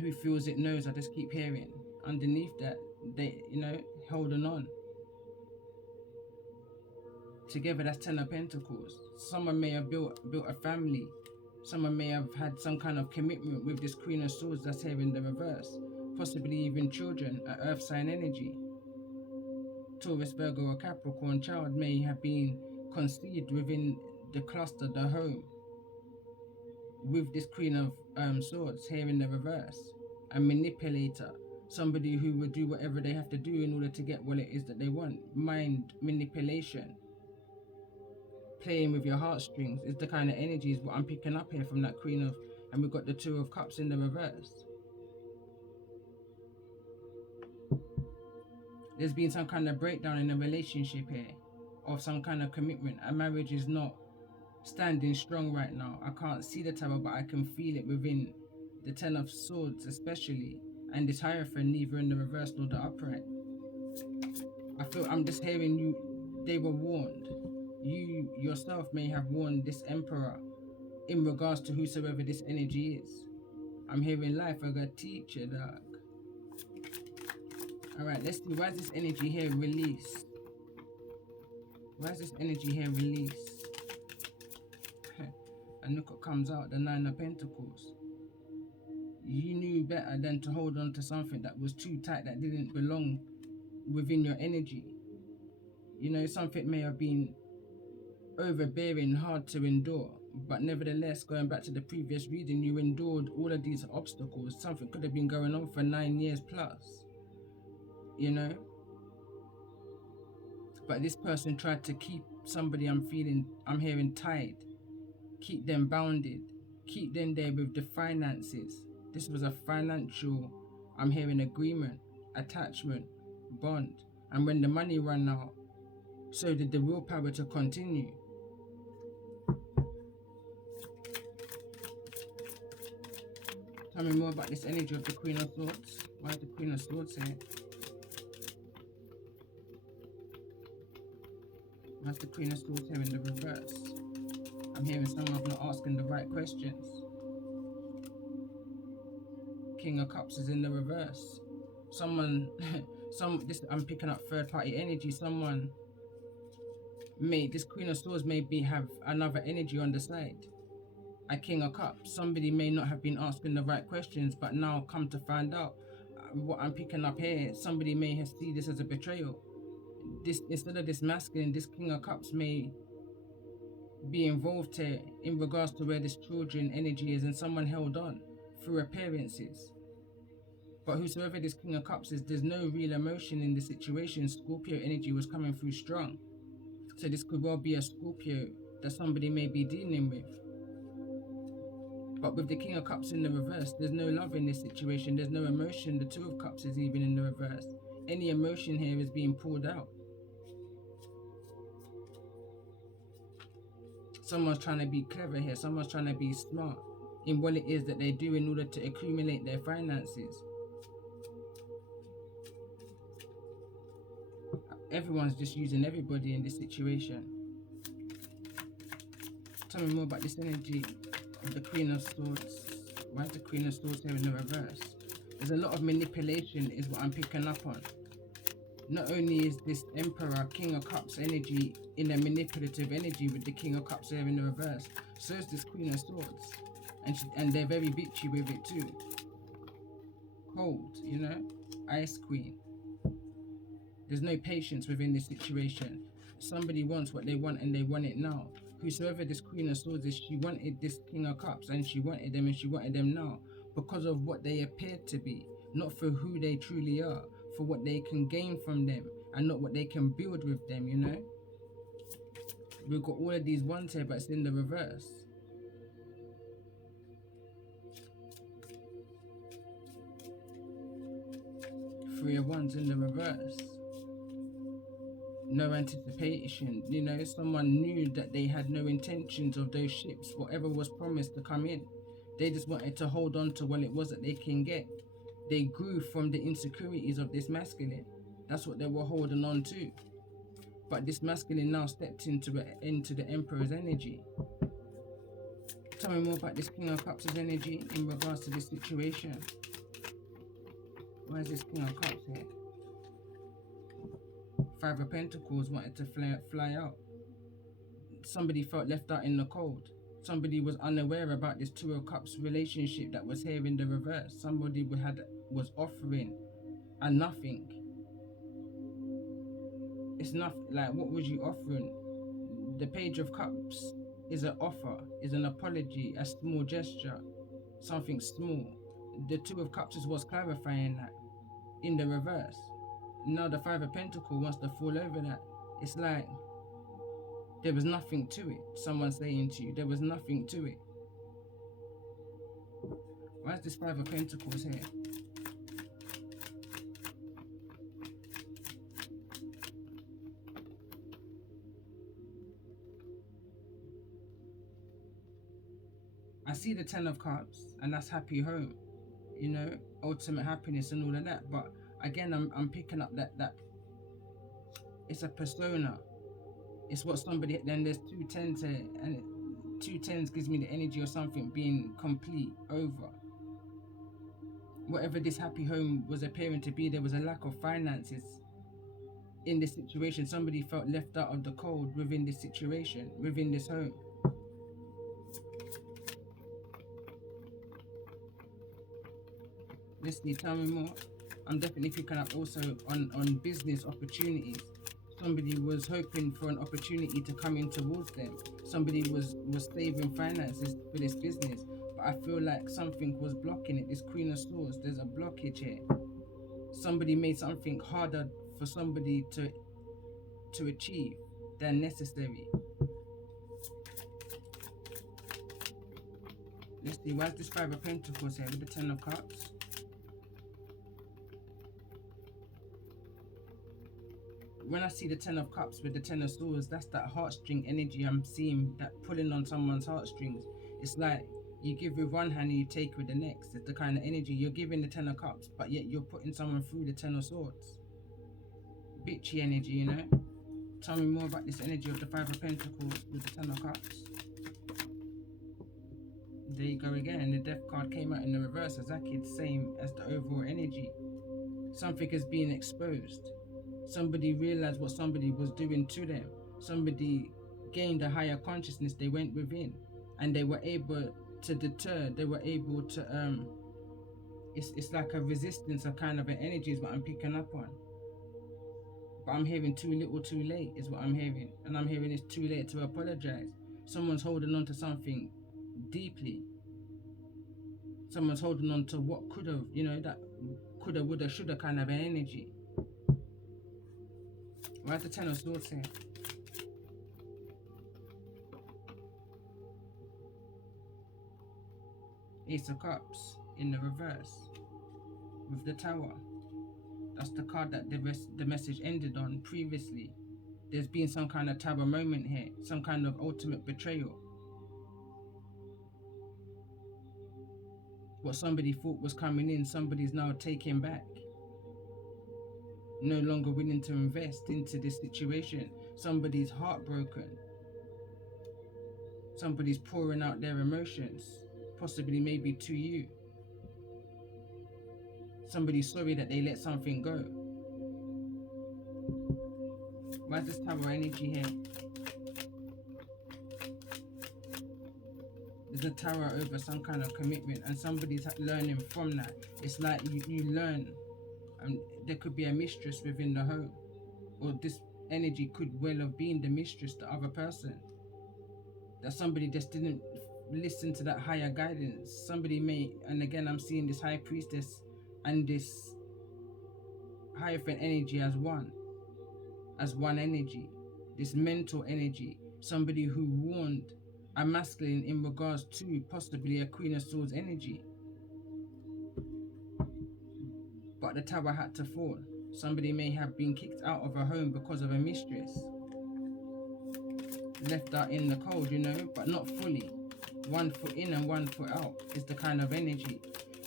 Who feels it knows, I just keep hearing. Underneath that, they, you know, holding on. Together, that's 10 of Pentacles. Someone may have built a family. Someone may have had some kind of commitment with this Queen of Swords that's here in the reverse. Possibly even children, an earth sign energy. Taurus, Virgo or Capricorn child may have been conceived within the cluster, the home, with this Queen of Swords here in the reverse. A manipulator, somebody who would do whatever they have to do in order to get what it is that they want. Mind manipulation, playing with your heartstrings is the kind of energies what I'm picking up here from that Queen of, and we've got the 2 of Cups in the reverse. There's been some kind of breakdown in a relationship here, of some kind of commitment. A marriage is not standing strong right now. I can't see the tower, but I can feel it within the 10 of Swords especially, and this Hierophant neither in the reverse nor the upright. I feel I'm just hearing you, they were warned. You yourself may have warned this Emperor in regards to whosoever this energy is. I'm hearing life like a teacher, dog. Alright, let's see, why is this energy here released? Why is this energy here released? And look what comes out, the 9 of Pentacles. You knew better than to hold on to something that was too tight, that didn't belong within your energy. You know, something may have been overbearing, hard to endure, but nevertheless, going back to the previous reading, you endured all of these obstacles. Something could have been going on for 9 years plus, you know, but this person tried to keep somebody, I'm hearing tied, keep them bounded, keep them there with the finances, This was a financial, I'm hearing, agreement, attachment, bond. And when the money ran out, so did the willpower to continue. Tell me more about this energy of the Queen of Swords. Why is the Queen of Swords here? Why is the Queen of Swords here in the reverse? I'm hearing someone not asking the right questions. King of Cups is in the reverse. Someone, I'm picking up third party energy. Someone this Queen of Swords may have another energy on the side. A King of Cups. Somebody may not have been asking the right questions, but now come to find out what I'm picking up here. Somebody may have seen this as a betrayal. This, instead of this masculine, this King of Cups may be involved here in regards to where this children energy is, and someone held on through appearances. But whosoever this King of Cups is, there's no real emotion in the situation. Scorpio energy was coming through strong. So this could well be a Scorpio that somebody may be dealing with. But with the King of Cups in the reverse, there's no love in this situation. There's no emotion. The Two of Cups is even in the reverse. Any emotion here is being pulled out. Someone's trying to be clever here. Someone's trying to be smart in what it is that they do in order to accumulate their finances. Everyone's just using everybody in this situation. Tell me more about this energy of the Queen of Swords. Why is the Queen of Swords here in the reverse? There's a lot of manipulation is what I'm picking up on. Not only is this Emperor, King of Cups energy in a manipulative energy with the King of Cups here in the reverse, so is this Queen of Swords. And they're very bitchy with it too. Cold, you know? Ice Queen. There's no patience within this situation. Somebody wants what they want and they want it now. Whosoever this Queen of Swords is, she wanted this King of Cups and she wanted them, and she wanted them now because of what they appeared to be, not for who they truly are, for what they can gain from them and not what they can build with them, you know? We've got all of these ones here, but it's in the reverse. Three of Wands in the reverse. No anticipation, you know, someone knew that they had no intentions of those ships, whatever was promised to come in. They just wanted to hold on to what it was that they can get. They grew from the insecurities of this masculine. That's what they were holding on to. But this masculine now stepped into the Emperor's energy. Tell me more about this King of Cups' energy in regards to this situation. Why is this King of Cups here? Five of Pentacles wanted to fly out. Somebody felt left out in the cold. Somebody was unaware about this Two of Cups relationship that was here in the reverse. Somebody was offering and nothing. It's nothing. Like, what was you offering? The Page of Cups is an offer, is an apology, a small gesture, something small. The Two of Cups is what's clarifying that in the reverse. Now the Five of Pentacles wants to fall over that. It's like there was nothing to it. Someone saying to you, there was nothing to it. Why is this Five of Pentacles here? I see the Ten of Cups, and that's happy home, you know, ultimate happiness and all of that. But again, I'm picking up that it's a persona. It's what somebody. Then there's two tens here, and two tens gives me the energy of something being complete, over. Whatever this happy home was appearing to be, there was a lack of finances in this situation. Somebody felt left out of the cold within this situation, within this home. Let's see, tell me more. I'm definitely picking up also on business opportunities. Somebody was hoping for an opportunity to come in towards them. Somebody was saving finances for this business. But I feel like something was blocking it. This Queen of Swords, there's a blockage here. Somebody made something harder for somebody to achieve than necessary. Let's see, why is this Five of Pentacles here with the Ten of Cups? When I see the Ten of Cups with the Ten of Swords, that's that heartstring energy I'm seeing, that pulling on someone's heartstrings. It's like you give with one hand and you take with the next. It's the kind of energy you're giving the Ten of Cups, but yet you're putting someone through the Ten of Swords. Bitchy energy, you know? Tell me more about this energy of the Five of Pentacles with the Ten of Cups. There you go again. The Death card came out in the reverse, exactly the same as the overall energy. Something is being exposed. Somebody realized what somebody was doing to them. Somebody gained a higher consciousness. They went within and they were able to deter. They were able to it's like a resistance, a kind of an energy is what I'm picking up on. But I'm hearing too little too late is what I'm hearing. And I'm hearing it's too late to apologize. Someone's holding on to something deeply. Someone's holding on to what could have, you know, that coulda, woulda, shoulda kind of an energy. Where's the Ten of Swords here? Ace of Cups in the reverse with the Tower. That's the card that the message ended on previously. There's been some kind of Tower moment here, some kind of ultimate betrayal. What somebody thought was coming in, somebody's now taking back. No longer willing to invest into this situation. Somebody's heartbroken. Somebody's pouring out their emotions, possibly maybe to you. Somebody's sorry that they let something go. Why's this Tower energy here? There's a Tower over some kind of commitment and somebody's learning from that. It's like you learn. There could be a mistress within the home, or this energy could well have been the mistress, the other person. That somebody just didn't listen to that higher guidance. Somebody may, and again I'm seeing this High Priestess and this Hierophant energy as one energy, this mental energy. Somebody who warned a masculine in regards to possibly a Queen of Swords energy. But the Tower had to fall. Somebody may have been kicked out of a home because of a mistress. Left out in the cold, you know, but not fully. 1 foot in and 1 foot out is the kind of energy.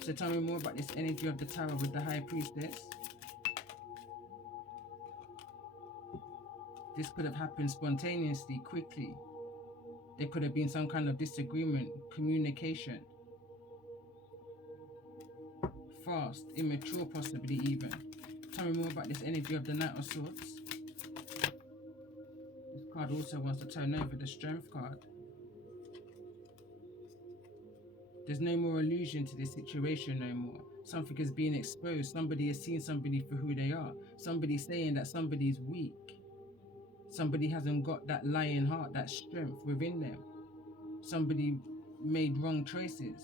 So tell me more about this energy of the Tower with the High Priestess. This could have happened spontaneously, quickly. There could have been some kind of disagreement, communication. Fast, immature possibly even. Tell me more about this energy of the Knight of Swords. This card also wants to turn over the Strength card. There's no more illusion to this situation no more. Something is being exposed. Somebody has seen somebody for who they are. Somebody's saying that somebody's weak. Somebody hasn't got that lion heart, that strength within them. Somebody made wrong choices.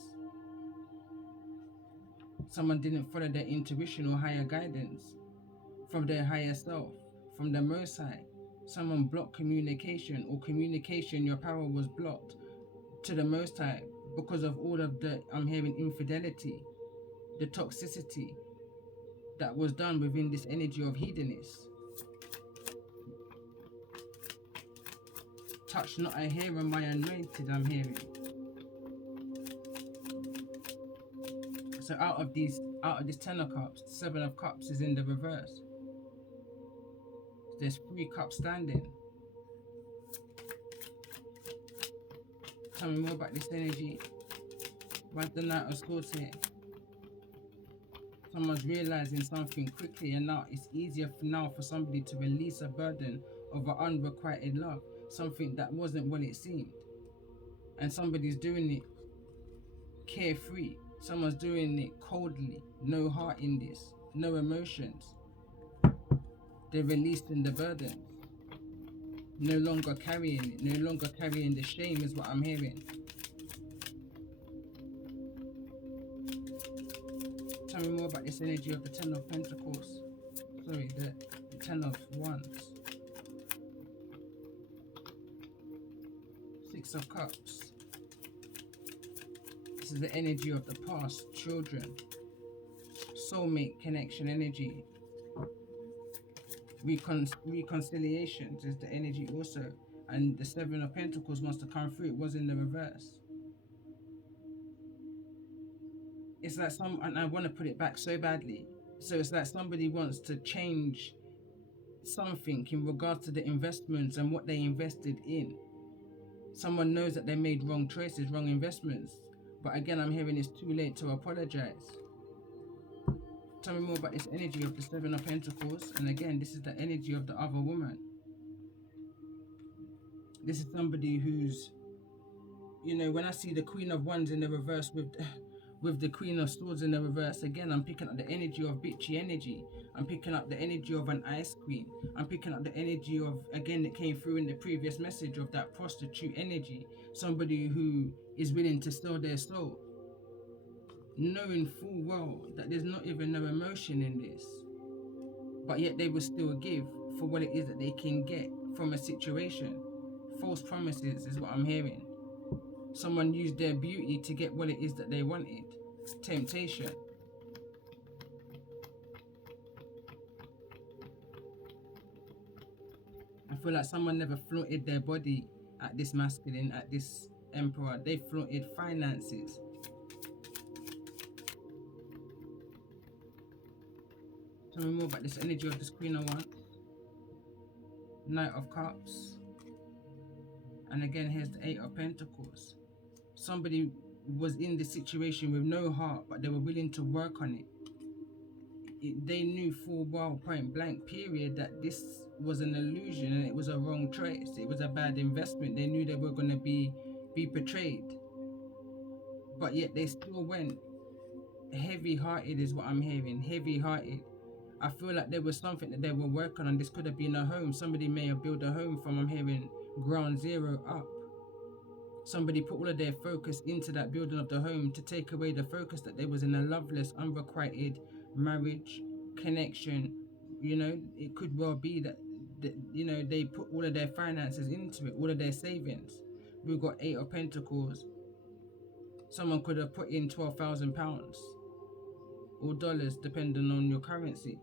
Someone didn't follow their intuition or higher guidance from their higher self, from the Most High. Someone blocked communication, or communication, your power was blocked to the Most High because of all of the, I'm hearing, infidelity, the toxicity that was done within this energy of hedonists. Touch not a hair on my anointed, I'm hearing. So out of this Ten of Cups, Seven of Cups is in the reverse. There's 3 cups standing. Tell me more about this energy. Why's the Knight of Swords here? Someone's realizing something quickly, and now it's easier for somebody to release a burden of an unrequited love. Something that wasn't what it seemed. And somebody's doing it carefree. Someone's doing it coldly. No heart in this. No emotions. They're releasing the burden. No longer carrying it. No longer carrying the shame is what I'm hearing. Tell me more about this energy of the Ten of Pentacles. Sorry, the Ten of Wands. 6 of Cups. This is the energy of the past, children, soulmate connection energy. Reconciliations is the energy also. And the Seven of Pentacles wants to come through. It was in the reverse. It's like and I want to put it back so badly. So it's like somebody wants to change something in regards to the investments and what they invested in. Someone knows that they made wrong choices, wrong investments. But again, I'm hearing it's too late to apologize. Tell me more about this energy of the Seven of Pentacles. And again, this is the energy of the other woman. This is somebody who's, you know, when I see the Queen of Wands in the reverse with the Queen of Swords in the reverse, again, I'm picking up the energy of bitchy energy. I'm picking up the energy of an ice queen. I'm picking up the energy of, again, that came through in the previous message of that prostitute energy. Somebody who is willing to sell their soul, knowing full well that there's not even no emotion in this, but yet they will still give for what it is that they can get from a situation. False promises is what I'm hearing. Someone used their beauty to get what it is that they wanted. Temptation. I feel like someone never flaunted their body at this masculine, at this emperor. They flaunted finances. Tell me more about this energy of this Queen of Wands. Knight of Cups. And again, here's the Eight of Pentacles. Somebody was in this situation with no heart, but they were willing to work on it. They knew full well, point blank period, that this was an illusion and it was a wrong choice. It was a bad investment. They knew they were going to be betrayed. But yet they still went. Heavy-hearted is what I'm hearing. Heavy-hearted. I feel like there was something that they were working on. This could have been a home. Somebody may have built a home from, I'm hearing, ground zero up. Somebody put all of their focus into that building of the home to take away the focus that there was in a loveless, unrequited marriage, connection. You know, it could well be that, you know, they put all of their finances into it, all of their savings. We've got Eight of Pentacles. Someone could have put in £12,000 or dollars, depending on your currency.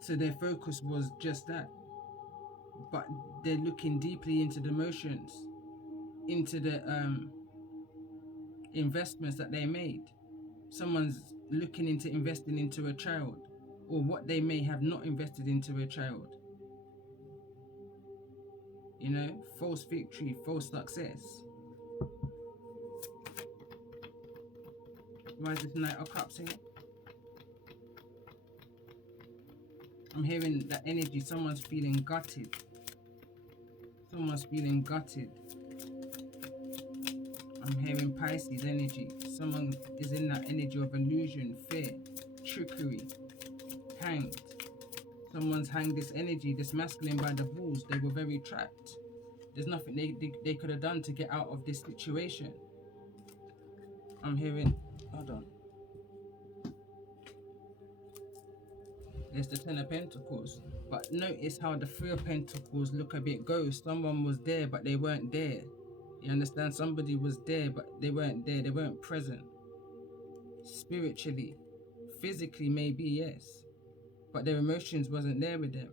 So their focus was just that. But they're looking deeply into the emotions, into the investments that they made. Someone's looking into investing into a child, or what they may have not invested into a child. You know, false victory, false success. Why is this Knight of Cups here? I'm hearing that energy. Someone's feeling gutted. Someone's feeling gutted. I'm hearing Pisces energy. Someone is in that energy of illusion, fear, trickery, hanged. Someone's hanged this energy, this masculine by the balls. They were very trapped. There's nothing they could have done to get out of this situation. I'm hearing, hold on. There's the Ten of Pentacles. But notice how the Three of Pentacles look a bit ghost. Someone was there, but they weren't there. You understand? Somebody was there, but they weren't there. They weren't present. Spiritually, physically, maybe, yes. But their emotions wasn't there with them.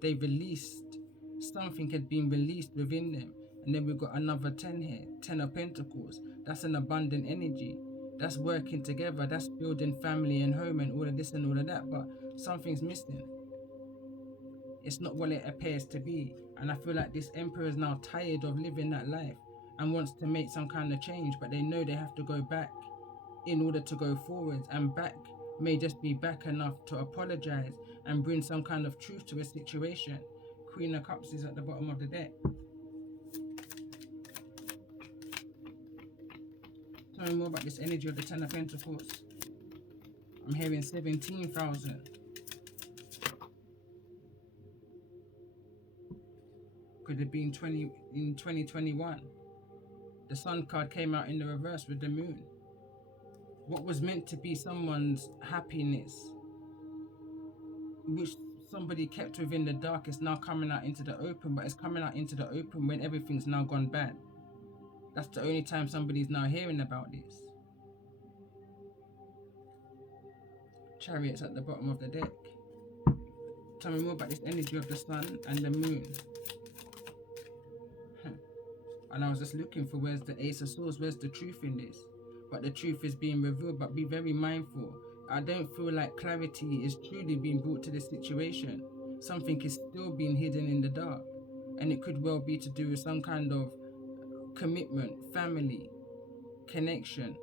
They released. Something had been released within them. And then we've got another 10 here. 10 of Pentacles. That's an abundant energy. That's working together. That's building family and home and all of this and all of that. But something's missing. It's not what it appears to be. And I feel like this emperor is now tired of living that life and wants to make some kind of change. But they know they have to go back in order to go forwards. And back may just be back enough to apologize and bring some kind of truth to a situation. Queen of Cups is at the bottom of the deck. Tell me more about this energy of the Ten of Pentacles. I'm hearing 17,000. Could have been 2021. The Sun card came out in the reverse with the Moon. What was meant to be someone's happiness, which somebody kept within the dark, is now coming out into the open, but it's coming out into the open when everything's now gone bad. That's the only time somebody's now hearing about this. Chariots at the bottom of the deck. Tell me more about this energy of the sun and the moon. And I was just looking for where's the Ace of Swords, where's the truth in this? But the truth is being revealed, but be very mindful. I don't feel like clarity is truly being brought to this situation. Something is still being hidden in the dark. And it could well be to do with some kind of commitment, family, connection,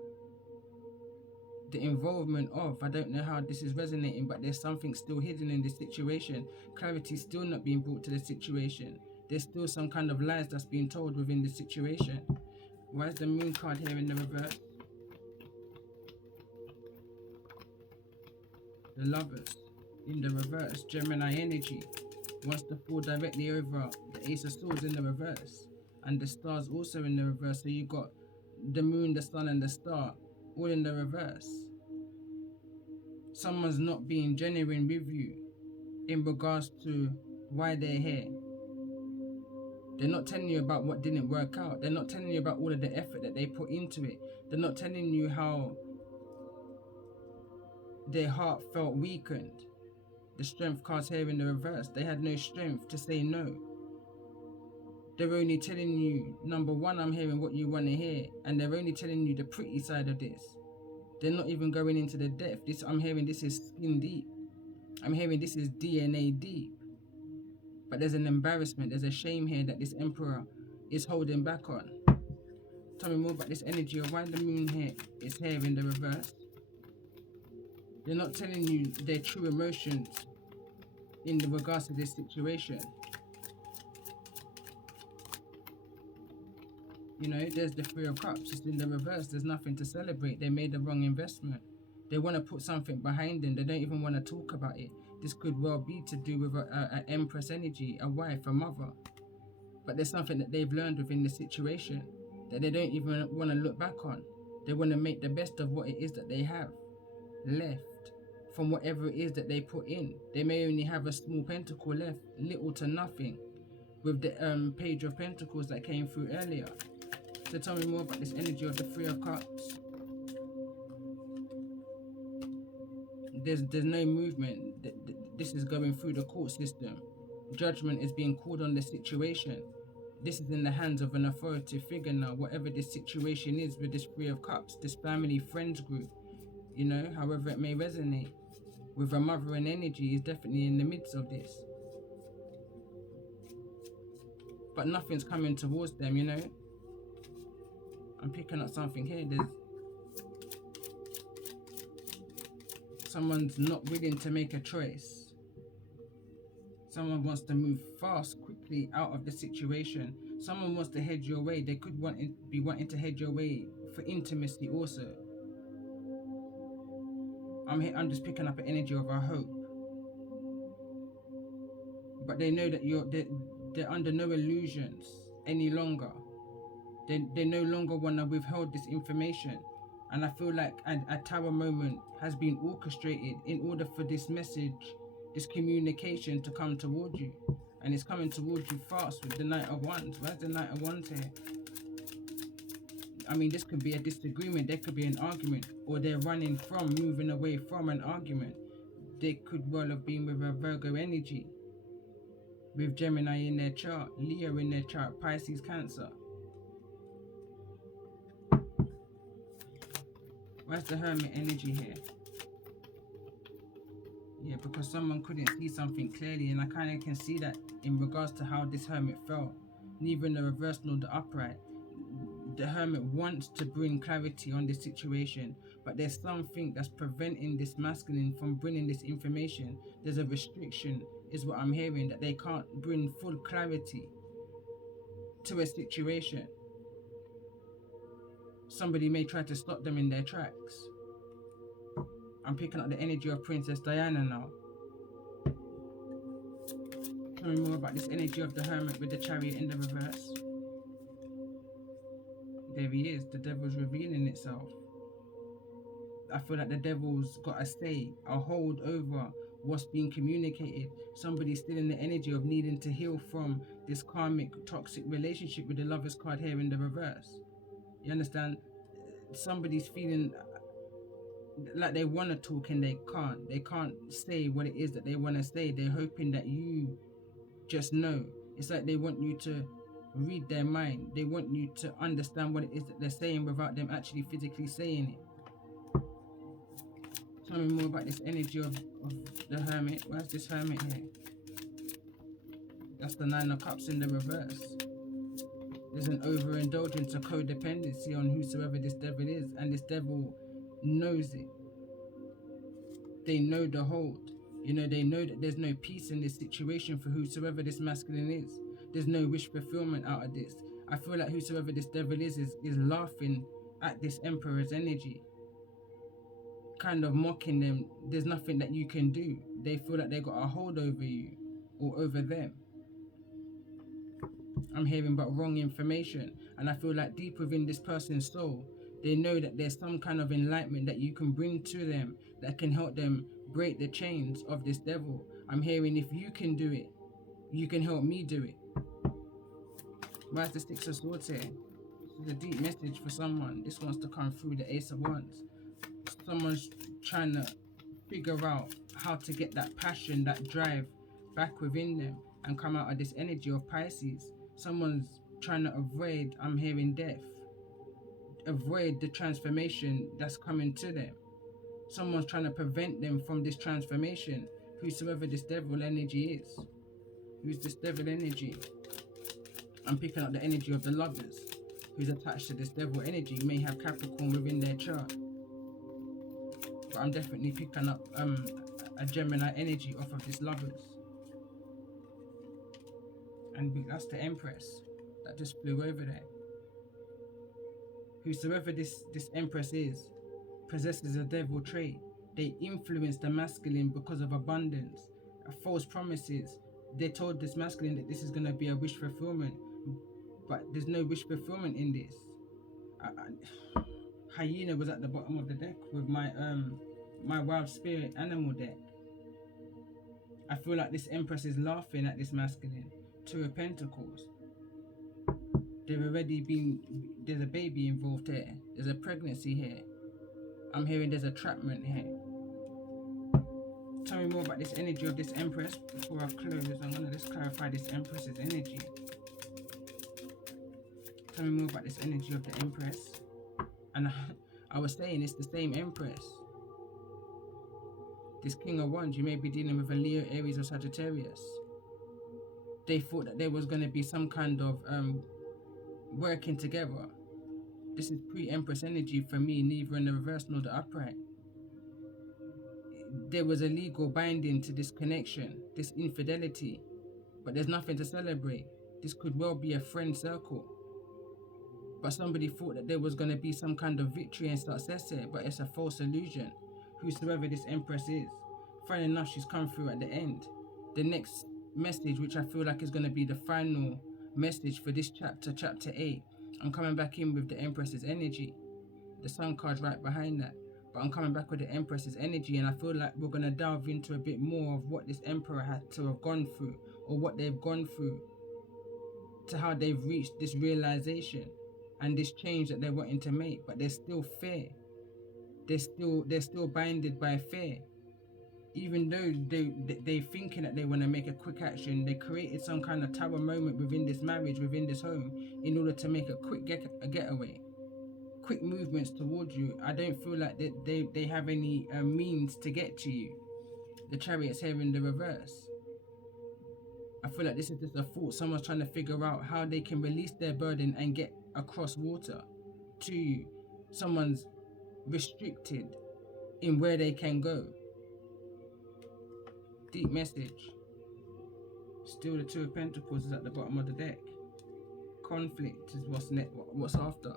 the involvement of, I don't know how this is resonating, but there's something still hidden in this situation. Clarity is still not being brought to the situation. There's still some kind of lies that's being told within the situation. Why is the moon card here in the reverse? The lovers in the reverse. Gemini energy wants to fall directly over the Ace of Swords in the reverse. And the stars also in the reverse. So you got the moon, the sun and the star all in the reverse. Someone's not being genuine with you in regards to why they're here. They're not telling you about what didn't work out. They're not telling you about all of the effort that they put into it. They're not telling you how their heart felt weakened. The strength cards here in the reverse. They had no strength to say no. They're only telling you, number one, I'm hearing what you want to hear. And they're only telling you the pretty side of this. They're not even going into the depth. I'm hearing this is skin deep. I'm hearing this is DNA deep. But there's an embarrassment, there's a shame here that this Emperor is holding back on. Tell me more about this energy of why the moon here is here in the reverse. They're not telling you their true emotions in regards to this situation. You know, there's the Three of Cups, it's in the reverse, there's nothing to celebrate. They made the wrong investment. They want to put something behind them, they don't even want to talk about it. This could well be to do with an Empress energy, a wife, a mother. But there's something that they've learned within the situation that they don't even want to look back on. They want to make the best of what it is that they have left from whatever it is that they put in. They may only have a small pentacle left, little to nothing, with the Page of Pentacles that came through earlier. So tell me more about this energy of the Three of Cups. There's no movement. This is going through the court system. Judgment is being called on the situation. This is in the hands of an authoritative figure now, whatever this situation is with this Three of Cups, this family friends group, you know, however it may resonate. With a mother and energy is definitely in the midst of this. But nothing's coming towards them, you know. I'm picking up something here. There's someone's not willing to make a choice. Someone wants to move fast, quickly out of the situation. Someone wants to head your way. They could be wanting to head your way for intimacy also. I'm just picking up an energy of our hope. But they know that they're under no illusions any longer. They no longer want to withhold this information. And I feel like a tower moment has been orchestrated in order for this message, this communication to come towards you. And it's coming towards you fast with the Knight of Wands. Where's the Knight of Wands here? I mean, this could be a disagreement, there could be an argument, or they're running from, moving away from an argument. They could well have been with a Virgo energy, with Gemini in their chart, Leo in their chart, Pisces, Cancer. Where's the Hermit energy here? Yeah, because someone couldn't see something clearly, and I kind of can see that in regards to how this Hermit felt. Neither in the reverse nor the upright. The Hermit wants to bring clarity on this situation, but there's something that's preventing this Masculine from bringing this information. There's a restriction, is what I'm hearing, that they can't bring full clarity to a situation. Somebody may try to stop them in their tracks. I'm picking up the energy of Princess Diana now. Tell me more about this energy of the Hermit with the Chariot in the reverse. There he is, the devil's revealing itself. I feel like the devil's got a say, a hold over what's being communicated. Somebody's still in the energy of needing to heal from this karmic, toxic relationship with the Lover's card here in the reverse. You understand? Somebody's feeling like they want to talk and they can't. They can't say what it is that they want to say. They're hoping that you just know. It's like they want you to read their mind. They want you to understand what it is that they're saying without them actually physically saying it. Tell me more about this energy of the Hermit. Where's this Hermit here? That's the Nine of Cups in the reverse. There's an overindulgence, a codependency on whosoever this devil is, and this devil knows it. They know the hold. You know, they know that there's no peace in this situation for whosoever this masculine is. There's no wish fulfillment out of this. I feel like whosoever this devil is laughing at this Emperor's energy, kind of mocking them. There's nothing that you can do. They feel like they got a hold over you or over them. I'm hearing but wrong information, and I feel like deep within this person's soul, they know that there's some kind of enlightenment that you can bring to them that can help them break the chains of this devil. I'm hearing if you can do it, you can help me do it. Why is the Six of Swords here? This is a deep message for someone. This wants to come through the Ace of Wands. Someone's trying to figure out how to get that passion, that drive back within them and come out of this energy of Pisces. Someone's trying to avoid, I'm hearing, death. Avoid the transformation that's coming to them. Someone's trying to prevent them from this transformation. Whosoever this devil energy is. Who's this devil energy? I'm picking up the energy of the Lovers. Who's attached to this devil energy. May have Capricorn within their chart. But I'm definitely picking up a Gemini energy off of this Lovers. And that's the Empress that just flew over there. Whosoever this Empress is, possesses a devil trait. They influence the masculine because of abundance, false promises. They told this masculine that this is going to be a wish fulfillment, but there's no wish fulfillment in this. Hyena was at the bottom of the deck with my my wild spirit animal deck. I feel like this Empress is laughing at this masculine. Two of Pentacles. There's a baby involved here. There's a pregnancy here. I'm hearing there's a trapment here. Tell me more about this energy of this Empress before I close. I'm going to just clarify this Empress's energy. Tell me more about this energy of the Empress. And I was saying it's the same Empress. This King of Wands, you may be dealing with a Leo, Aries or Sagittarius. They thought that there was going to be some kind of working together. This is pre-Empress energy for me, neither in the reverse nor the upright. There was a legal binding to this connection, this infidelity, but there's nothing to celebrate. This could well be a friend circle. But somebody thought that there was going to be some kind of victory and success here, but it's a false illusion. Whosoever this Empress is, funny enough, she's come through at the end. The next message, which I feel like is going to be the final message for this chapter, chapter 8, I'm coming back in with the Empress's energy. The Sun card's right behind that. But I'm coming back with the Empress's energy, and I feel like we're going to delve into a bit more of what this Emperor had to have gone through, or what they've gone through, to how they've reached this realization and this change that they're wanting to make. But there's still fear. They're still binded by fear. Even though they're thinking that they want to make a quick action, they created some kind of tower moment within this marriage, within this home, in order to make a quick getaway. Quick movements towards you. I don't feel like they have any means to get to you. The Chariot's here in the reverse. I feel like this is just a thought. Someone's trying to figure out how they can release their burden and get across water to you. Someone's restricted in where they can go. Deep message. Still the Two of Pentacles is at the bottom of the deck. Conflict is what's after.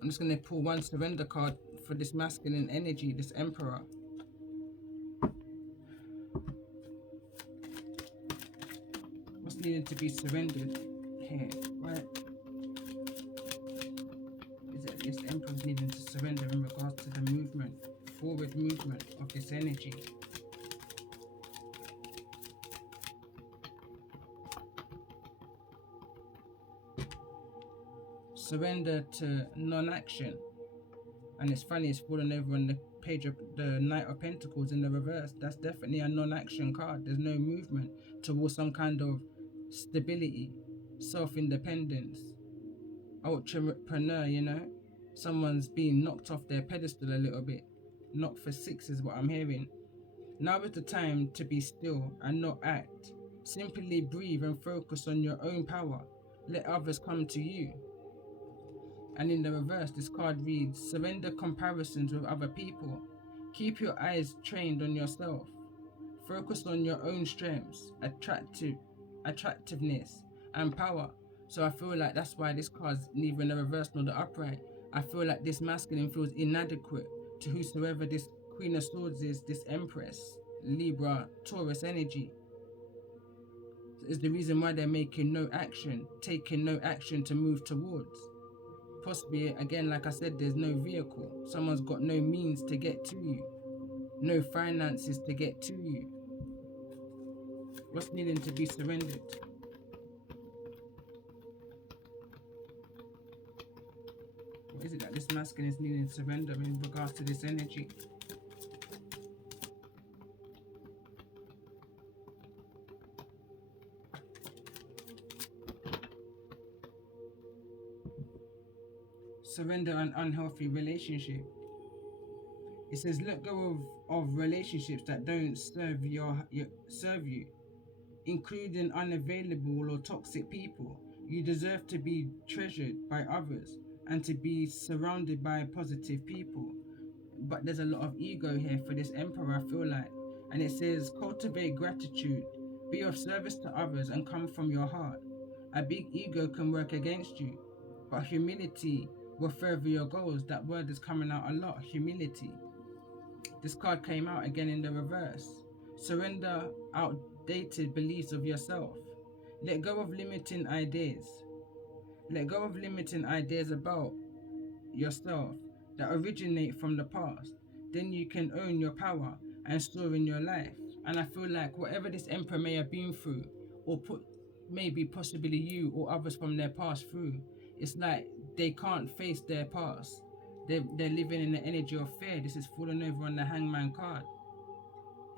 I'm just going to pull one surrender card for this masculine energy, this Emperor. What's needed to be surrendered here, right? Is it this Emperor's needing to surrender in regards to the movement, forward movement of this energy? surrender to non-action. And it's funny, it's fallen over on the page of the Knight of Pentacles in the reverse. That's definitely a non-action card. There's no movement towards some kind of stability, self-independence, entrepreneur, you know? Someone's being knocked off their pedestal a little bit. Knocked for six is what I'm hearing. Now is the time to be still and not act. Simply breathe and focus on your own power. Let others come to you. And in the reverse, this card reads, surrender comparisons with other people. Keep your eyes trained on yourself. Focus on your own strengths, attractiveness, and power. So I feel like that's why this card's neither in the reverse nor the upright. I feel like this masculine feels inadequate to whosoever this Queen of Swords is, this Empress, Libra, Taurus energy. Is the reason why they're making no action, taking no action to move towards. Possibly, again, like I said, there's no vehicle. Someone's got no means to get to you. No finances to get to you. What's needing to be surrendered? What is it that this masculine is needing to surrender in regards to this energy? Surrender an unhealthy relationship. It says let go of relationships that don't serve you, including unavailable or toxic people. You deserve to be treasured by others and to be surrounded by positive people. But there's a lot of ego here for this emperor, I feel like. And it says cultivate gratitude, be of service to others and come from your heart. A big ego can work against you, but humility will further your goals. That word is coming out a lot, humility. This card came out again in the reverse. Surrender outdated beliefs of yourself. Let go of limiting ideas. Let go of limiting ideas about yourself that originate from the past. Then you can own your power and soar in your life. And I feel like whatever this emperor may have been through, or put maybe possibly you or others from their past through, it's like they can't face their past. They're living in the energy of fear. This is falling over on the Hangman card.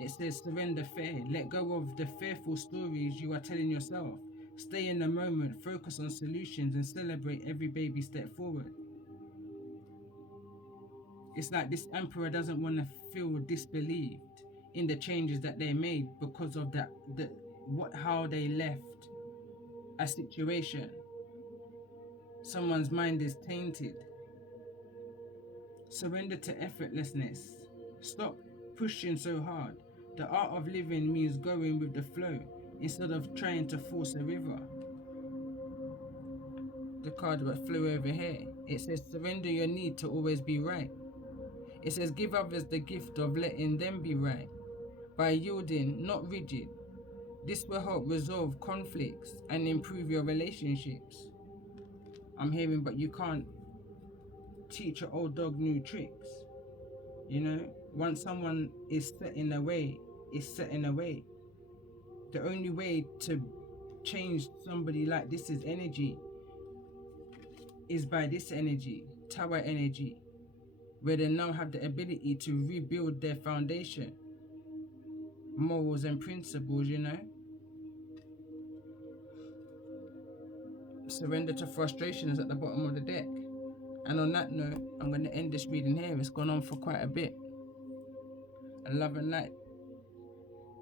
It says surrender fear. Let go of the fearful stories you are telling yourself. Stay in the moment, focus on solutions, and celebrate every baby step forward. It's like this emperor doesn't want to feel disbelieved in the changes that they made because of how they left a situation. Someone's mind is tainted. Surrender to effortlessness. Stop pushing so hard. The art of living means going with the flow instead of trying to force a river. The card that flew over here, it says surrender your need to always be right. It says give others the gift of letting them be right by yielding, not rigid. This will help resolve conflicts and improve your relationships. I'm hearing, but you can't teach your old dog new tricks. You know, once someone is set in a way, is set in a way. The only way to change somebody like this is energy, is by this energy, tower energy, where they now have the ability to rebuild their foundation, morals and principles, you know. Surrender to frustrations at the bottom of the deck. And on that note, I'm going to end this reading here. It's gone on for quite a bit. And love and light.